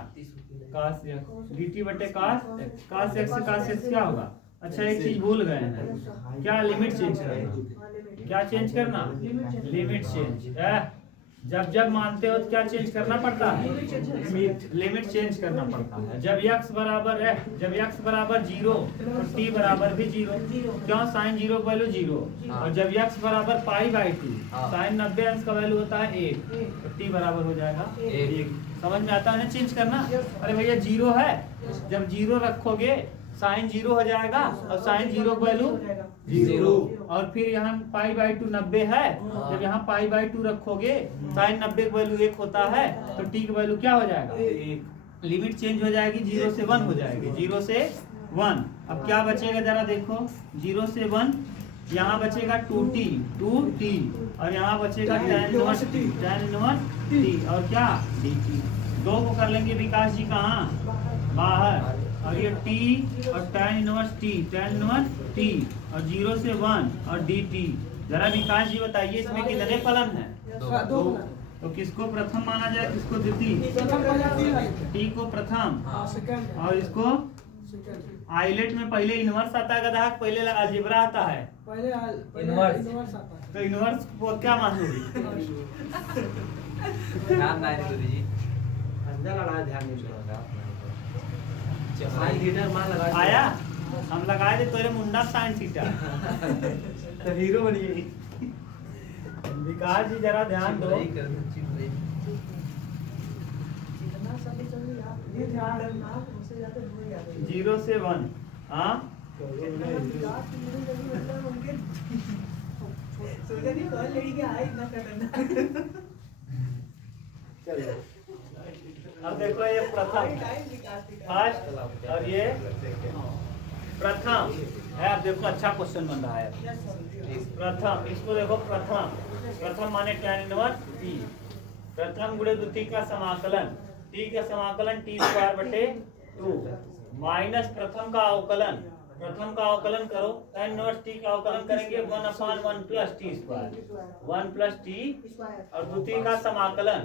cos x dt बटे cos x से cos x क्या होगा अच्छा एक चीज भूल गए हैं क्या लिमिट चेंज करना क्या चेंज करना लिमिट चेंज जब जब मानते हो तो क्या चेंज करना पड़ता है लिमिट चेंज करना पड़ता है जब x बराबर है जब x बराबर 0 तो t बराबर भी 0 क्यों साइन 0 का वैल्यू 0 और जब x बराबर पाई बाई 2 साइन 90 अंश का वैल्यू होता है 1 तो t बराबर हो जाएगा 1 समझ में आता है ना चेंज करना अरे भैया 0 है जब 0 रखोगे साइन 0 हो जाएगा और साइन 0 की वैल्यू 0 और फिर यहाँ π/2 90 है। जब यहाँ π/2 रखोगे साइन 90 की वैल्यू 1 होता है तो t की वैल्यू क्या हो जाएगा, लिमिट चेंज हो जाएगी 0 से 1 हो जाएगी, 0 से 1। अब क्या बचेगा जरा देखो, 0 से 1 यहाँ बचेगा 2t और यहाँ बचेगा tan इनवर्स t और क्या dt। दो को कर लेंगे विकास जी कहाँ, बाहर, और ये t और tan इनवर्स t और 0 से 1 और dt। जरा विकास जी बताइए इसमें कितने फलन हैं, दो तो किसको प्रथम माना जाए किसको द्वितीय, t को प्रथम सेकंड और इसको आइलेट में पहले इनवर्स आता है गधा, पहले अलजेब्रा आता है, पहले इनवर्स। इनवर्स आता है। तो इनवर्स को क्या मानोगे, ध्यान ना गुरु जी। अंदर लड़ा ध्यान नहीं लगा साइन थीटा मान लगा आया, हम लगाए थे तेरे मुंडा साइन थीटा तो हीरो बन गई। विकास जी जरा ध्यान दो, जितना सभी चल यार ये ध्यान रखना, उससे जाते भूल जाते हैं। 0 से 1 हाँ अब देखो ये प्रथम फर्स्ट और ये प्रथम है। अब देखो अच्छा क्वेश्चन बन रहा है, प्रथम इसको देखो, प्रथम माने tan इनवर्स t, प्रथम गुणे द्वितीय का समाकलन t का समाकलन t²/2 माइनस प्रथम का अवकलन, प्रथम का अवकलन करो, tan इनवर्स t का अवकलन करेंगे 1/1 प्लस t², 1 प्लस t और द्वितीय का समाकलन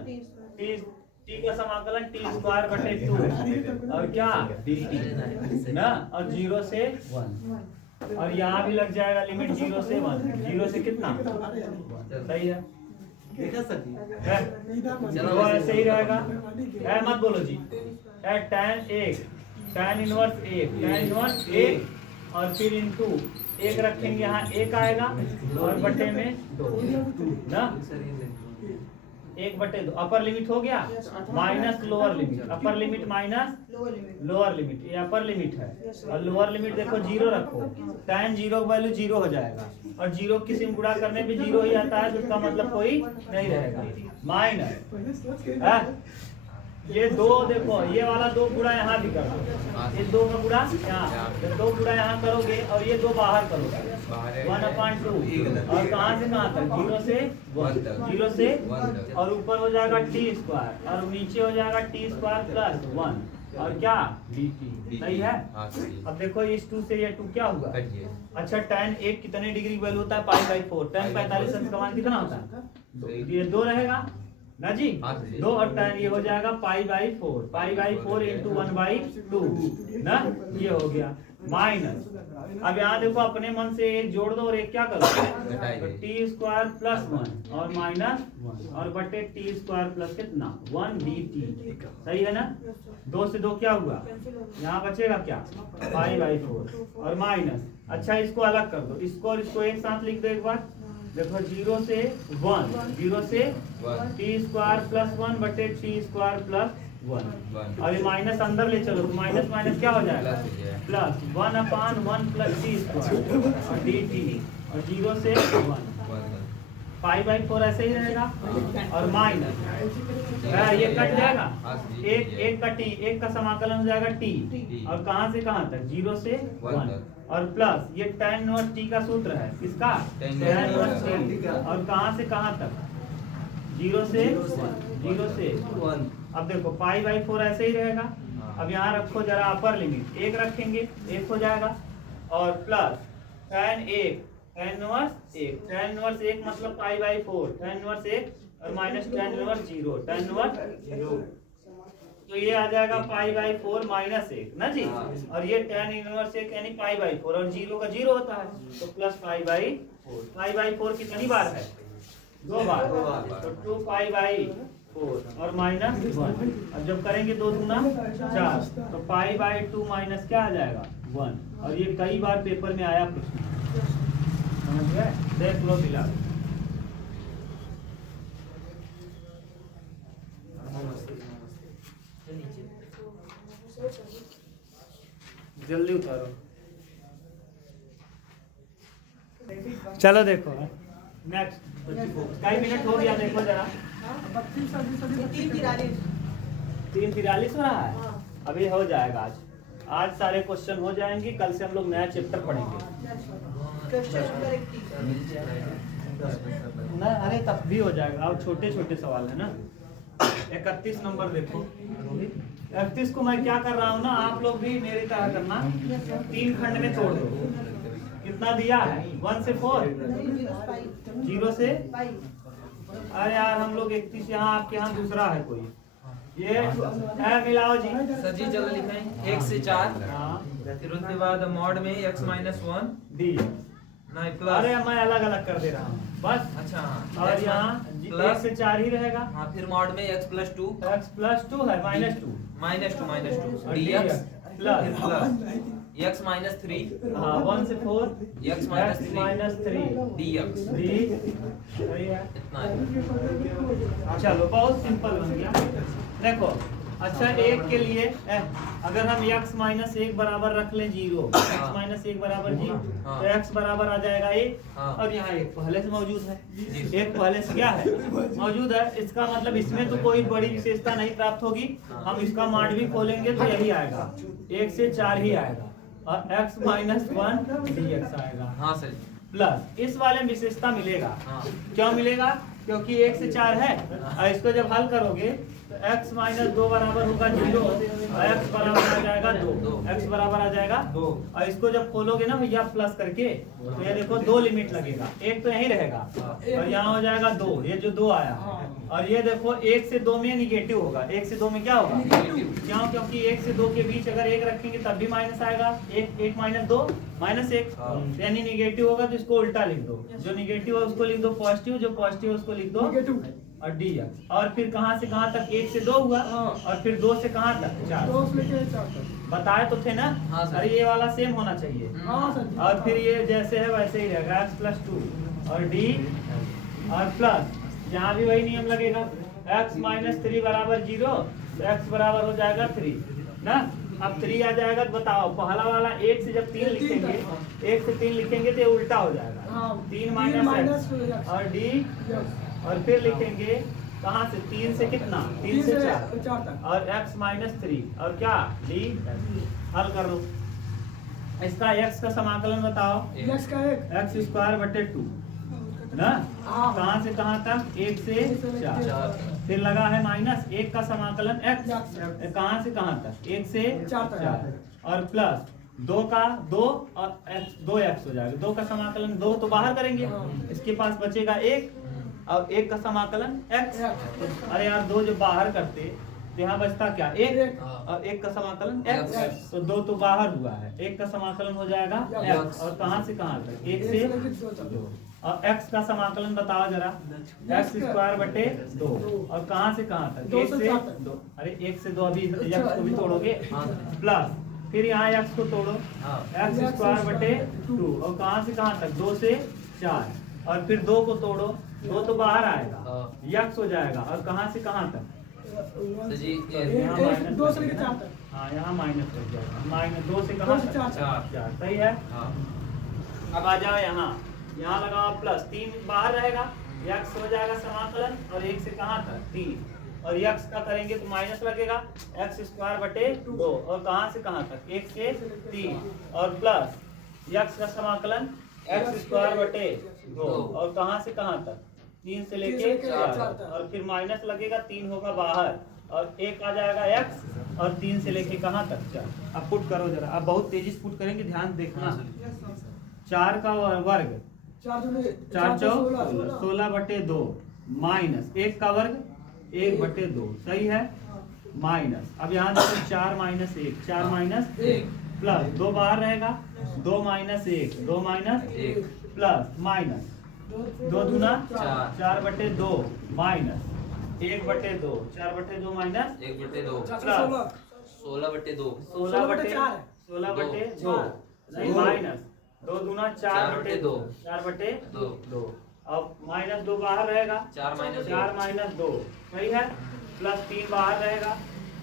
t का समाकलन t²/2 और क्या dt ना, और 0 से 1 और यहाँ भी लग जाएगा लिमिट 0 से 1, 0 से कितना, सही है, देखा सर जी है? चलो वो ऐसे ही रहेगा, है मत बोलो जी, है tan इनवर्स 1 और फिर इनटू 1 रखेंगे, यहाँ 1 आएगा और बटे में 2 ना, 1/2 अपर लिमिट हो गया minus lower limit, upper limit minus lower limit, ये अपर लिमिट है और लोअर लिमिट देखो 0 रखो, tan 0 की वैल्यू 0 हो जाएगा और 0 किसी में गुणा करने पे 0 ही आता है, तो इसका मतलब कोई नहीं रहेगा, माइनस ये 2 देखो, ये वाला 2 गुणा यहाँ भी कर दो, ये 2 का गुणा यहाँ, ये 2 गुणा यहाँ करोगे और ये 2 बाहर करोगे 1/2 और कहाँ से कहाँ तक, 0 से 1 और ऊपर हो जाएगा t² और नीचे हो जाएगा t² + 1 और क्या dt, सही है। अब देखो इस 2 से ये 2 क्या हुआ, अच्छा tan 1 कितने डिग्री की वैल्यू होता है, π/4, tan 45 अंश का मान कितना होता है, ये 2 रहेगा ना जी, 2 और tan ये हो जाएगा π/4 इंटू 1/2 ना, ये हो गया माइनस। अब यहाँ देखो अपने मन से एक जोड़ दो और एक क्या करो, तो t² + 1 और माइनस 1 और बटे t² प्लस कितना 1 dt, सही है ना, 2 से 2 क्या हुआ, यहाँ बचेगा क्या π/4 और माइनस, अच्छा इसको अलग कर दो, इसको और इसको एक साथ लिख दो एक बार, देखो 0 से 1 t² + 1 बटे t² + 1 और ये माइनस अंदर ले चलो तो माइनस माइनस क्या हो जाएगा प्लस 1/1 प्लस t² और dt और 0 से 1 π/4 ऐसे ही रहेगा और माइनस ये कट जाएगा, एक का समाकलन हो जाएगा t और कहाँ से कहाँ तक 0 से 1 और प्लस ये tan इनवर्स t का सूत्र है, किसका tan इनवर्स t और कहाँ से कहाँ तक 0 से 1। अब देखो π/4 ऐसे ही रहेगा, अब यहाँ रखो जरा अपर लिमिट 1 रखेंगे 1 हो जाएगा और प्लस tan इनवर्स 1 मतलब π/4 tan इनवर्स 1 और minus tan inverse 0 tan inverse 0 तो ये आ जाएगा π/4 -1 ना जी, और ये tan इनवर्स 1 यानी π/4 और 0 का 0 होता है तो प्लस π/4 कितनी बार है 2 बार तो 2π/4 और -1 और जब करेंगे 2 दूना 4 तो π/2 माइनस क्या आ जाएगा 1 और ये कई बार पेपर में आया प्रश्न, समझ गए, देख लो मिला। जल्दी उतारो। चलो देखो नेक्स्ट, कई मिनट हो गया, देखो जरा। 32 सदी सदी 3:43 हो रहा है। अभी हो जाएगा आज सारे क्वेश्चन हो जाएंगे। कल से हम लोग नया चैप्टर पढ़ेंगे ना। अरे तब भी हो जाएगा, अब छोटे छोटे सवाल है ना। 31 नंबर देखो। 31 को मैं क्या कर रहा हूँ ना, आप लोग भी मेरी तरह करना, 3 खंड में तोड़ दो। कितना दिया है? 1 से 4, 0 से। अरे यार हम लोग 31 यहाँ, आपके यहाँ दूसरा है कोई, ये मिलाओ जी। सर जी जल्दी लिखें 1 से 4, हाँ फिर उसके बाद मॉड में x माइनस 1 दी। नहीं प्लस। अरे मैं अलग अलग कर दे रहा हूँ बस। अच्छा और यहाँ प्लस 1 से 4 ही रहेगा। हाँ फिर मॉड में x प्लस 2 x प्लस 2 है माइनस 2 और dx dx plus x minus 3 हाँ 1 से 4 x माइनस 3 3 dx डी। सही है। इतना है। चलो बहुत सिंपल बन गया। देखो अच्छा, एक के लिए अगर हम x माइनस 1 बराबर रख लें 0, x माइनस 1 बराबर 0, तो x बराबर आ जाएगा 1। और यहाँ एक पहले से मौजूद है, एक पहले से क्या है मौजूद है। इसका मतलब इसमें तो कोई बड़ी विशेषता नहीं प्राप्त होगी। हम इसका मान भी खोलेंगे तो यही आएगा, 1 से 4 ही आएगा। और x माइनस 1 dx आएगा। हाँ सर। प्लस इस वाले में विशेषता मिलेगा। हाँ। क्यों मिलेगा? क्योंकि 1 से 4 है और इसको जब हल करोगे तो x माइनस 2 बराबर होगा 0 और x बराबर आ जाएगा 2। x बराबर आ जाएगा 2 और इसको जब खोलोगे ना भैया प्लस करके, तो ये देखो 2 लिमिट लगेगा, एक तो यही रहेगा और यहाँ हो जाएगा 2, ये जो 2 आया। और ये देखो 1 से 2 में निगेटिव होगा। 1 से 2 में क्या होगा? क्यों? क्योंकि 1 से 2 के बीच अगर 1 रखेंगे तब भी माइनस आएगा। 1 माइनस 2 माइनस 1, यानी निगेटिव होगा तो इसको उल्टा लिख दो। जो निगेटिव है उसको लिख दो पॉजिटिव, जो पॉजिटिव है उसको लिख दो और dx। और फिर कहाँ से कहाँ तक? 1 से 2 हुआ और फिर 2 से कहाँ तक? 4। 2 से लेके 4 तक बताए तो थे ना। हाँ सर। अरे ये वाला सेम होना चाहिए। हाँ सर। और फिर ये जैसे है वैसे ही रहेगा, x प्लस 2 और d और प्लस यहाँ भी वही नियम लगेगा। x माइनस 3 बराबर 0, तो x बराबर हो जाएगा 3 ना। अब 3 आ जाएगा तो बताओ, पहला वाला 1 से जब 3 लिखेंगे, 1 से 3 लिखेंगे तो ये उल्टा हो जाएगा। 3 माइनस x और d और फिर लिखेंगे कहाँ से? 3 से कितना? 3 से 4 तक और x माइनस 3 और क्या d। हल कर लो इसका। x का समाकलन बताओ। x का 1 x स्क्वायर बटे 2 ना। हाँ। कहाँ से कहाँ तक? 1 से 4। फिर लगा है माइनस 1 का समाकलन x, कहाँ से कहाँ तक? 1 से 4 और प्लस 2 का 2 और 2x हो जाएगा। 2 का समाकलन 2 तो बाहर करेंगे, इसके पास बचेगा 1 और 1 का समाकलन x। अरे यार 2 जो बाहर करते तो यहाँ बचता क्या? 1 और 1 का समाकलन x। तो 2 तो बाहर हुआ है, 1 का समाकलन हो जाएगा x। और कहाँ से कहाँ तक? 1 से 2 और x का समाकलन बताओ जरा। x स्क्वायर बटे 2 और कहाँ से कहाँ तक? 1 से 2। अरे 1 से 2 अभी x को भी तोड़ोगे प्लस फिर यहाँ x को तोड़ो, x स्क्वायर बटे 2 और कहाँ से कहाँ तक? 2 से 4 और फिर 2 को तोड़ो, 2 तो बाहर आएगा, x हो जाएगा और कहाँ से कहाँ तक? तो जी 2 से लेके 4 तक। हाँ यहाँ माइनस लग जाएगा। माइनस 2 से कहाँ तक? 4। सही है। अब आ जाओ यहाँ लगाओ प्लस 3 बाहर रहेगा, x हो जाएगा समाकलन और 1 से कहाँ तक? 3 और x का करेंगे तो माइनस लगेगा, x स्क्वायर बटे 2 और कहाँ से कहाँ तक? 1 से 3 और प्लस x का समाकलन x स्क्वायर बटे 2 और कहाँ से कहाँ तक? 3 से लेके 4 और फिर माइनस लगेगा, 3 होगा बाहर और 1 आ जाएगा x और 3 से लेके कहाँ तक? 4। अब पुट करो जरा, अब बहुत तेजी से पुट करेंगे, ध्यान देखना। 4 का वर्ग 4 चौक 16 बटे 2 माइनस 1 का वर्ग 1 बटे 2। सही है। माइनस अब यहाँ देखो 4 माइनस 1, 4 माइनस 1 प्लस 2 बाहर रहेगा, 2 माइनस 1, 2 माइनस 1 प्लस माइनस 2 दूना 4 बटे 2 माइनस 1 बटे 2, 4 बटे 2 माइनस 1 बटे 2 प्लस 16 बटे 2 16 बटे 2 माइनस 2 दूना 4 बटे 2, 4 बटे 2। अब माइनस 2 बाहर रहेगा, 4 माइनस 2 सही है, प्लस 3 बाहर रहेगा,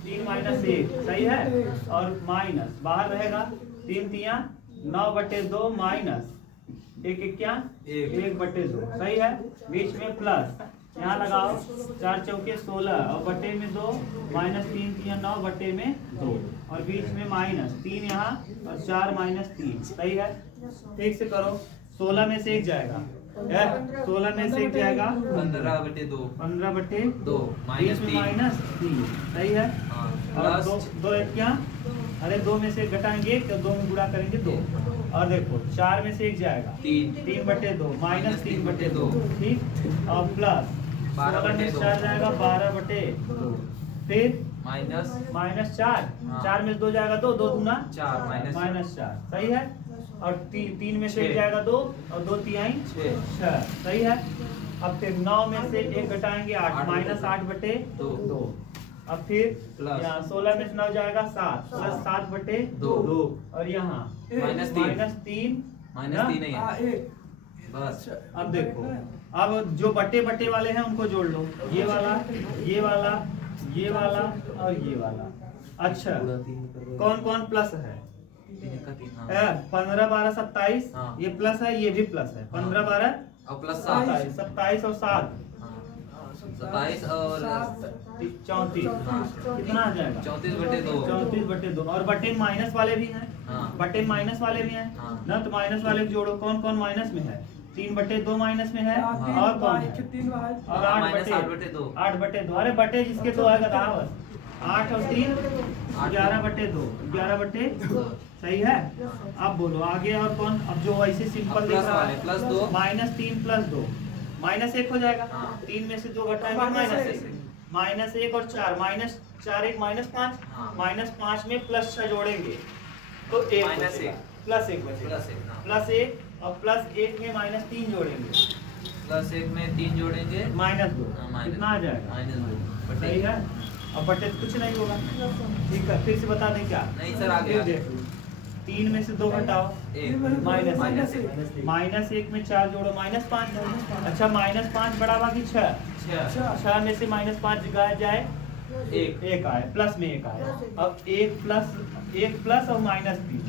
3 माइनस 1 सही है और माइनस बाहर रहेगा 3 तिया 9/2 माइनस 1 क्या 1/2 सही है। बीच में प्लस, यहाँ लगाओ 4 चौके 16 और बटे में 2 माइनस 3 तिया 9 बटे में 2 और बीच में माइनस 3 यहाँ और 4 माइनस 3 सही है। ठीक से करो, 16 में से 1 जाएगा, 16 में से 1 जाएगा 15/2 15/2 माइनस बीच में माइनस 3 सही है। और प्लस 2 1 क्या, अरे 2 में से 1 घटाएंगे तो 2 में गुणा करेंगे 2 और देखो 4 में से 1 जाएगा 3/2 माइनस 3/2 ठीक और प्लस 16 में 4 जाएगा 12/2 फिर माइनस 4 4 में 2 जाएगा 2 2 दूना 4 माइनस 4 सही है। और 3 में से 1 जाएगा 2 और 2 तिहाई 6 सही है। अब फिर 9 में से 1 घटाएंगे 8 माइनस 8/2 अब फिर प्लस यहाँ 16 में से 9 जाएगा 7 प्लस 7/2 और यहाँ माइनस 3 3 है बस। अब देखो, अब जो बटे वाले हैं उनको जोड़ लो, ये वाला ये वाला ये वाला और ये वाला। अच्छा कौन कौन प्लस है? 15 12 27 हाँ। ये प्लस है, ये भी प्लस है। 15 12 और प्लस 27 और 7 27 और 34 हाँ। कितना आ जाएगा 34/2 34/2 और बटे माइनस वाले भी हैं हाँ। बटे माइनस वाले भी हैं हाँ। ना, तो माइनस वाले को जोड़ो। कौन कौन माइनस में है? 3/2 माइनस में है और कौन है? 3 भाई और 8/2 8/2 अरे बटे जिसके 2 आएगा था बस 8 और 3 11/2 11/2 सही है। अब बोलो आगे और कौन? अब जो ऐसे सिंपल दिख रहा है +2 -3 + 2 -1 हो जाएगा। हाँ। 3 में से 2 घटाएंगे -1 और 4 -4 1 -5 हाँ। -5 में +6 जोड़ेंगे तो 1 -1 +1 बचेगा +1 और +1 में -3 जोड़ेंगे +1 में 3 जोड़ेंगे -2 हाँ, कितना आ जाएगा? -2 सही है। अब बटे कुछ नहीं होगा। ठीक है फिर से बता दें क्या? नहीं सर आगे फिर देख लो 3 में से 2 घटाओ -1 में 4 जोड़ो -5 अच्छा -5 बराबर की 6 6 में से -5 जगह जाए 1 आए प्लस में 1 आए। अब 1 प्लस और -3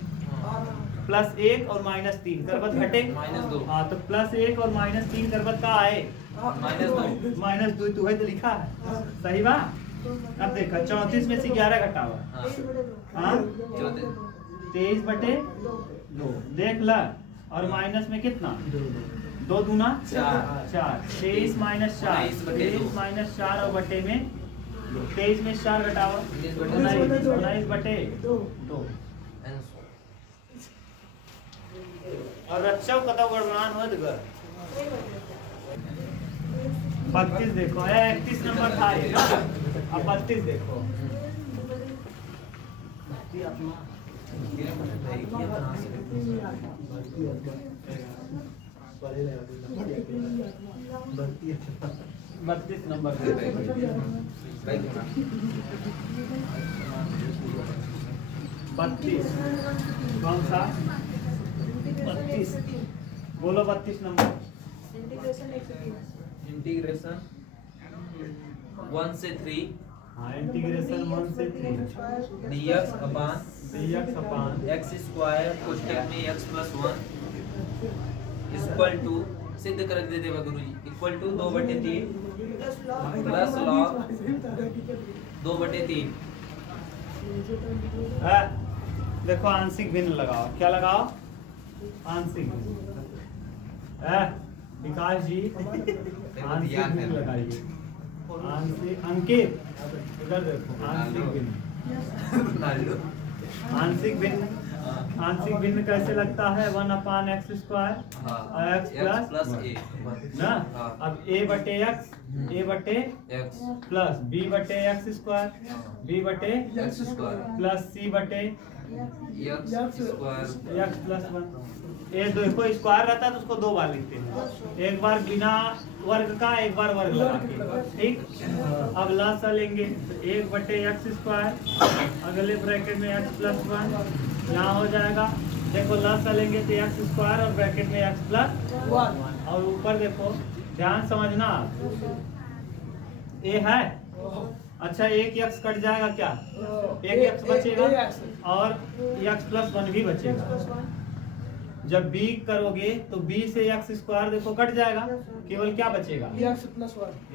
+1 और -3 करबत घटे -2 हाँ तो +1 और -3 करबत का आए -2 -2 तो है तो लिखा है सही बा। अब देखा 34 में से 11 घटावा हाँ 23/2 देख ला और माइनस में कितना 2 दूना 4 23 - 4 23 - 4 और बटे में 23 में 4 घटावा 19/2 और रक्षव कतौ गणमान होत ग 32 देखो 31 नंबर था ये ना। अब 32 देखो बत्तीस नंबर 32 कौन सा 32 बोलो 32 नंबर इंटीग्रेशन 1 से 3 हाँ इंटीग्रेशन 1 से 3 dx अपान x x² कोष्टक में x + 1 इक्वल टू सिद्ध कर दे देगा गुरुजी इक्वल टू 2/3 प्लस log 2/3 है। देखो आंशिक भिन्न लगाओ, क्या लगाओ आंशिक भिन्न है। विकास जी आंशिक भिन्न लगाइए आंशिक अंकित इधर देखो आंशिक भिन्न आंशिक भिन्न कैसे लगता है 1/x² और x प्लस ना। अब a/x x plus b/x² b/x² plus c/x plus 1 ये देखो स्क्वायर रहता है तो उसको 2 बार लिखते हैं, एक बार बिना वर्ग का एक बार वर्ग लगा के ठीक। अब लसा लेंगे 1/x² अगले ब्रैकेट में x + 1 यहाँ हो जाएगा। देखो लसा लेंगे तो x² और ब्रैकेट में x + 1 और ऊपर देखो ध्यान समझना ये है अच्छा एक x कट जाएगा क्या, एक x बचेगा और x+1 भी बचेगा। जब b करोगे तो b से x² देखो कट जाएगा, केवल क्या बचेगा x+1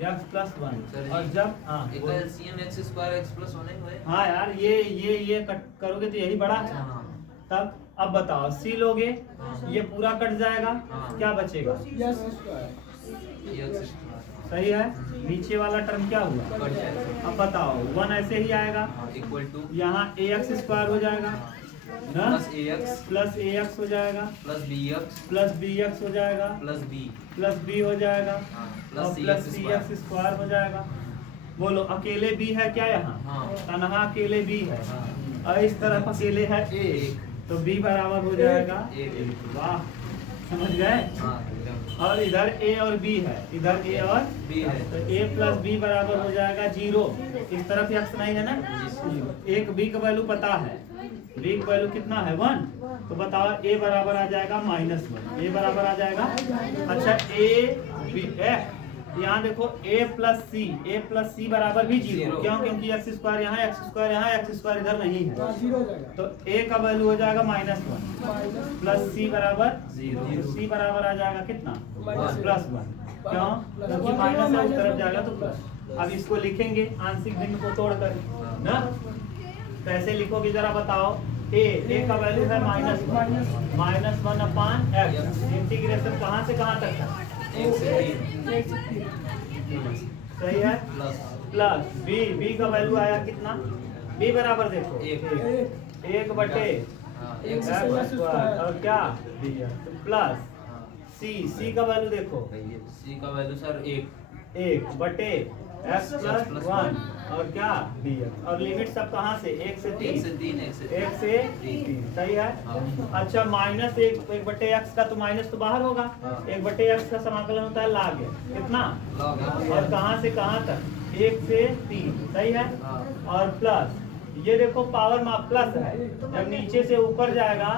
x+1। और जब एक LCM x² x+1 है हुए। हाँ यार ये कट करोगे तो यही बड़ा है। हाँ तब अब बताओ c लोगे ये पूरा कट जाएगा, हाँ। क्या बचेगा, x सही है। नीचे वाला टर्म क्या हुआ, कट जाएगा। अब बताओ 1 ऐसे ही आएगा, इक्वल टू यहाँ ax² हो जाएगा ना, प्लस ax हो जाएगा, प्लस bx हो जाएगा, प्लस b b हो जाएगा और प्लस प्लस cx² cx² हो जाएगा। बोलो अकेले b है क्या यहाँ, हाँ। तनहा अकेले b है हाँ। और इस तरफ अकेले है a, तो b बराबर हो जाएगा एक। वाह समझ गए। हाँ एकदम। और इधर a और b है, इधर a और b है तो a+b बराबर हो जाएगा 0। इस तरफ x नहीं है ना, एक b का वैल्यू पता है, b का वैल्यू कितना है 1, तो बताओ a बराबर आ जाएगा -1, a बराबर आ जाएगा। अच्छा a b यहाँ देखो a+c बराबर भी 0, क्यों, क्योंकि x² यहाँ x² यहाँ x² इधर नहीं है, 0 हो जाएगा तो a का वैल्यू हो जाएगा -1 प्लस c बराबर 0। तो c बराबर आ जाएगा कितना -1। +1, क्यों, क्योंकि माइनस है उस तरफ जाएगा तो प्लस। अब इसको लिखेंगे आंशिक भिन्न को तोड़कर ना, कैसे लिखोगे जरा बताओ। a का वैल्यू है -1/x, इंटीग्रेशन कहाँ से कहाँ तक है, 1 से 3 सही है, प्लस b का वैल्यू आया कितना, b बराबर देखो एक। 1/x² हाँ, और क्या प्लस c का वैल्यू देखो c का वैल्यू सर 1/x+1 और क्या dx, और लिमिट सब कहाँ से 1 से 3 1 से 3 सही है। अच्छा -1/x का तो माइनस तो बाहर होगा, हाँ। 1/x का समाकलन होता है log कितना, और कहाँ से कहाँ तक 1 से 3 सही है। हाँ। और प्लस ये देखो पावर माप प्लस है, जब नीचे से ऊपर जाएगा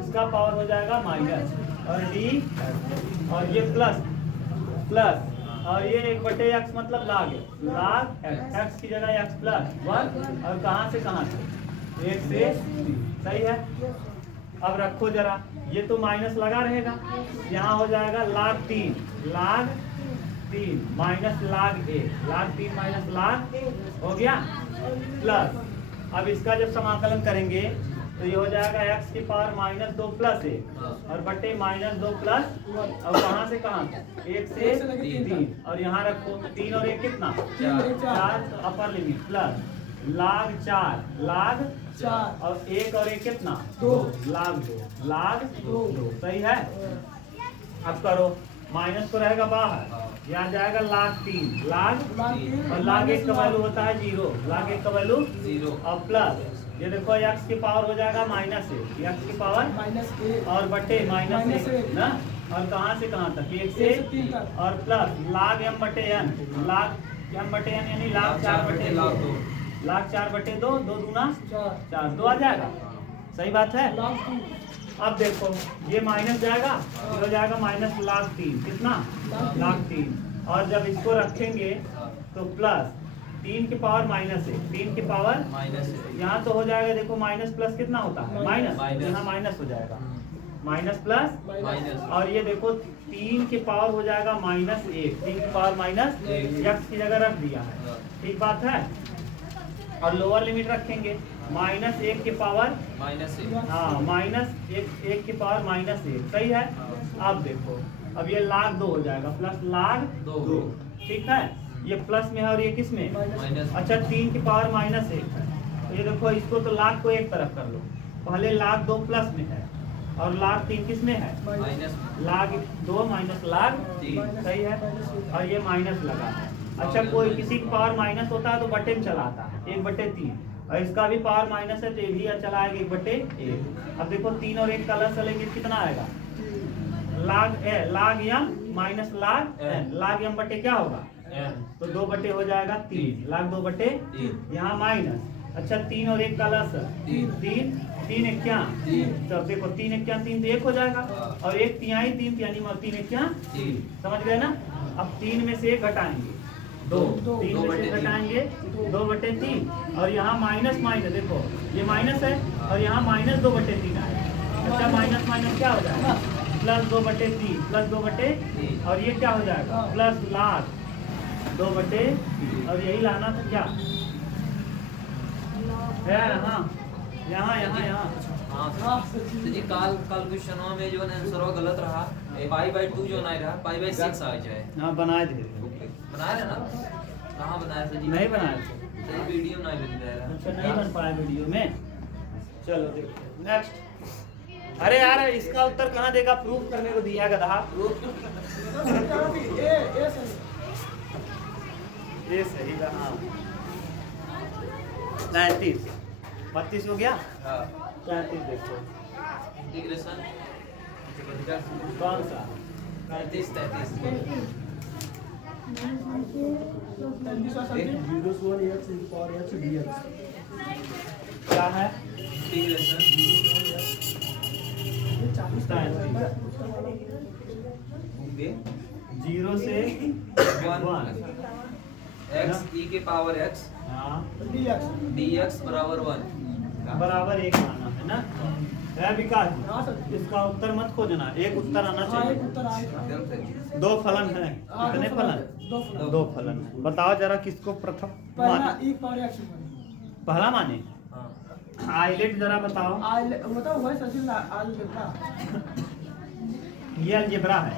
इसका पावर हो जाएगा माइनस, और d और ये प्लस और ये 1/x मतलब log x की जगह x+1 और कहाँ से कहाँ तक 1 से 3 सही है। अब रखो जरा, ये तो माइनस लगा रहेगा, यहाँ हो जाएगा log 3 minus log 1, log 3 minus log हो गया, प्लस अब इसका जब समाकलन करेंगे तो ये हो जाएगा x की पावर -2 + 1 और बटे -2 + और कहाँ से कहाँ 1 से 3 और यहाँ रखो 3 और 1 कितना 4 अपर लिमिट प्लस log 4 और 1 और 1 कितना 2 log 2 सही है। अब करो माइनस तो रहेगा बाहर, यहाँ जाएगा log 3 और log 1 का वैल्यू होता है 0, log 1 का वैल्यू 0 और प्लस ये देखो x की पावर हो जाएगा -1 x की पावर और बटे -1 ना, और कहाँ से कहाँ तक 1 से और प्लस log m/n यानी log 4/2 2 दूना 4 2 आ जाएगा, सही बात है। अब देखो ये माइनस जाएगा, ये हो जाएगा -log 3 कितना log 3 और जब इसको रखेंगे तो प्लस 3 की पावर -1 3 की पावर यहाँ तो हो जाएगा, देखो माइनस प्लस कितना होता है माइनस, यहाँ माइनस हो जाएगा माइनस प्लस और ये देखो 3 की पावर हो जाएगा -1 3 की पावर -x की जगह रख दिया है, ठीक बात है। और लोअर लिमिट रखेंगे -1 की पावर हाँ -1 की पावर -1 सही है। अब देखो अब ये log 2 हो जाएगा प्लस log 2 ठीक है, ये प्लस में है और ये किस में अच्छा 3 की पावर -1 है, तो ये देखो इसको तो log को एक तरफ कर लो, पहले log 2 प्लस में है और log 3 किस में है log 2 log 3 सही है, और ये माइनस लगा है। अच्छा कोई किसी की पावर माइनस होता है तो बटे में चला आता है 1/3 और इसका भी पावर माइनस है तो ये भी चला आएगा 1/1। अब देखो 3 और 1 का लस चलेंगे कितना आएगा log m minus log m बटे क्या होगा तो 2 बटे हो जाएगा 3 log 2/3 यहाँ माइनस अच्छा 3 और 1 का लस 3 1 क्या तो देखो 3 1 क्या 3 तो 1 हो जाएगा और 1 तिहाई 3 यानी 3 1 क्या समझ गए ना। अब 3 में से 1 घटाएंगे दो दो। 3 दो में बटे से तीन। घटाएंगे 2/3 और यहाँ माइनस माइनस देखो ये माइनस है और यहाँ माइनस 2/3 आएगा। अच्छा माइनस माइनस क्या हो जाएगा प्लस 2/3 प्लस 2/3 और ये क्या हो जाएगा प्लस लाख 2/3 और यही लाना था क्या है यहाँ यहाँ यहाँ यहाँ हाँ तो जी काल क्वेश्चनों में जो आंसर गलत रहा पाई/2 जो नहीं रहा पाई/6 आ जाए। हाँ बनाए थे बना रहे ना कहाँ बनाया था जी नहीं बनाए थे तो वीडियो नहीं लग रहा अच्छा नहीं बन पाया वीडियो में। चलो देखो नेक्स्ट। अरे यार इसका उत्तर कहाँ देगा प्रूफ करने को दिया गधा ये सही रहा 33 32 हो गया हाँ 33 देखो इंटीग्रेशन कौन सा 33 क्या है इंटीग्रेशन होंगे 0 से 1 x e के पावर x हाँ dx बराबर 1 बराबर 1 आना है ना है विकास जी? इसका उत्तर मत खोजना एक उत्तर आना चाहिए। दो फलन है कितने फलन दो फलन है बताओ जरा किसको प्रथम माने पहला माने हाँ आइलेट जरा बताओ ये अलजेब्रा है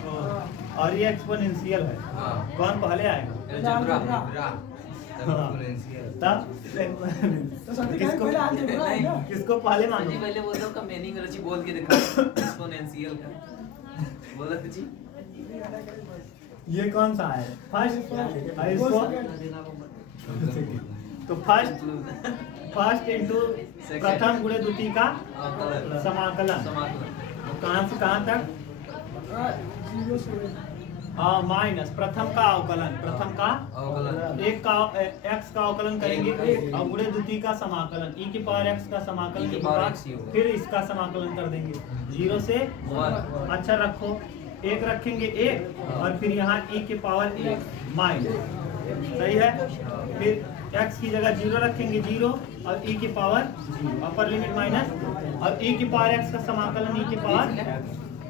और ये एक्सपोनेंशियल है हाँ कौन पहले आएगा अलजेब्रा तब किसको पहले जी माने पहले बोलता का मीनिंग रची बोल के दिखा एक्सपोनेंशियल का बोला था जी ये कौन सा है फर्स्ट इसको तो फर्स्ट इंटू प्रथम गुणे द्वितीय का समाकलन कहाँ से कहाँ तक माइनस प्रथम का अवकलन एक का x का अवकलन करेंगे और गुणे द्वितीय का समाकलन e की पावर x का समाकलन के बाद फिर इसका समाकलन कर देंगे 0 से 1 अच्छा रखो एक रखेंगे एक और फिर यहाँ e की पावर 1 माइनस सही है फिर x की जगह 0 रखेंगे 0 और e की पावर 0 अपर लिमिट माइनस और e की पावर x का समाकलन e की पावर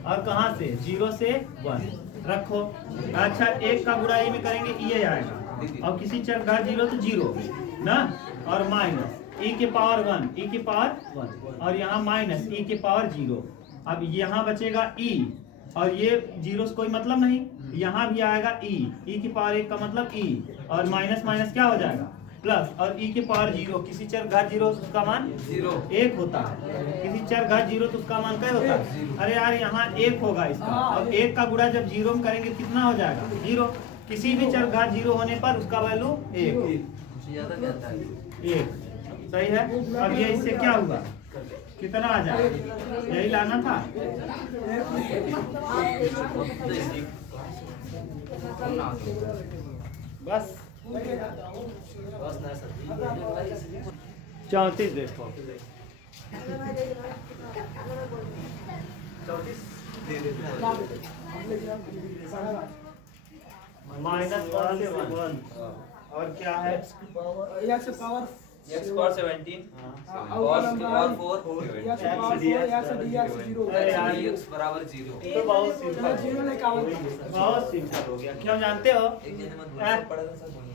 और कहाँ से 0 से 1 रखो। अच्छा एक का गुणा e में करेंगे ये आएगा और किसी चर का 0 तो 0 ना और माइनस e की पावर 1 e की पावर 1 और यहाँ माइनस e की पावर 0। अब यहाँ बचेगा e और ये 0 से कोई मतलब नहीं यहाँ भी आएगा e की पावर 1 का मतलब e और माइनस माइनस क्या हो जाएगा प्लस और e की पावर 0 किसी चर घात 0 उसका मान 1 होता है किसी चर घात 0 तो उसका मान क्या होता है अरे यार यहाँ 1 होगा इसका और 1 का गुणा जब 0 में करेंगे कितना हो जाएगा 0 किसी भी चर घात 0 होने पर उसका वैल्यू 1 सही है। अब ये इससे क्या हुआ कितना आ जाएगा यही लाना था बस 34 देखो -1 से 1 और क्या है x पावर 17 cos की पावर 4 dx बराबर 0 तो बहुत सिंपल हो गया क्यों जानते हो एक जने मत बोलो पढ़ा था सब बोलो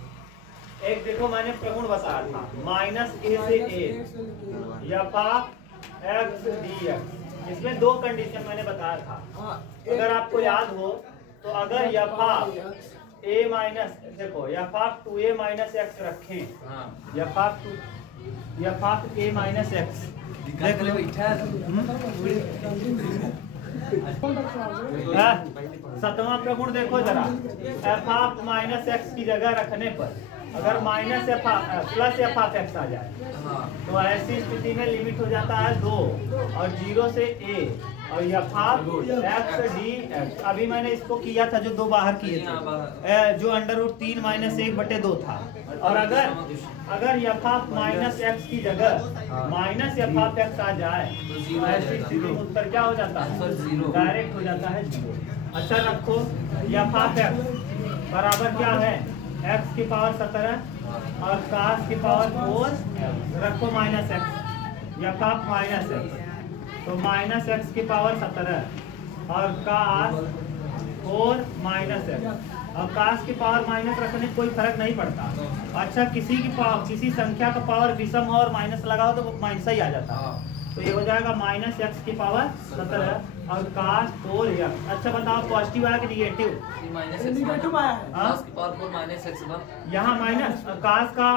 एक देखो मैंने प्रगुण बताया था -a से a या x dx इसमें दो कंडीशन मैंने बताया था अगर आपको याद हो तो अगर a माइनस देखो टू a माइनस x रखें हां a माइनस x देख ले बैठा सतवां प्रगुण देखो जरा f माइनस x की जगह रखने पर अगर माइनस प्लस f आ जाए हां तो ऐसी स्थिति में लिमिट हो जाता है 2 और 0 से a और x dx अभी मैंने इसको किया था जो 2 बाहर किए थे जो √3 - 1/2 था और अगर f माइनस x की जगह माइनस f आ जाए तो ऐसी स्थिति में उत्तर क्या हो जाता है डायरेक्ट हो जाता है 0। अच्छा रखो f बराबर क्या है x की पावर 17 और cos की पावर 4 रखो माइनस एक्स या का माइनस एक्स, तो माइनस एक्स की पावर 17 और cos 4 माइनस एक्स, और cos की पावर माइनस रखने से कोई फर्क नहीं पड़ता। अच्छा किसी संख्या का पावर विषम हो और माइनस लगाओ तो वो माइनस ही आ जाता है, तो ये हो जाएगा माइनस एक्स की पावर 17 और cos 4x। अच्छा बताओ पॉजिटिव आया कि निगेटिव? माइनस नेगेटिव आया है। cos की पावर 4 माइनस एक्स वन, यहाँ माइनस cos का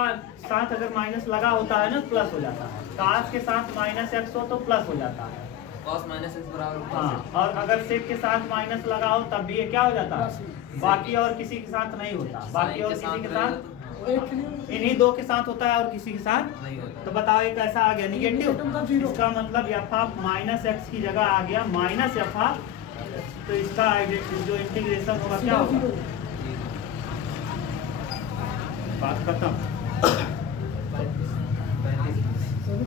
साथ अगर माइनस लगा होता है ना प्लस हो जाता है, cos के साथ माइनस एक्स हो तो प्लस हो जाता है। cos माइनस एक्स बराबर हाँ, और अगर सेक के साथ माइनस लगा हो तब भी ये क्या हो जाता है, बाकी और किसी के साथ नहीं होता, बाकी और किसी के साथ एक के लिए इन्हीं दो के साथ होता है और किसी के साथ। नहीं होता। तो बताओ ये कैसा आ गया, निगेटिव। मतलब जीरो। इसका मतलब एफ ऑफ माइनस एक्स की जगह आ गया माइनस एफ ऑफ, तो इसका जो इंटीग्रेशन होगा क्या होगा, बात खत्म।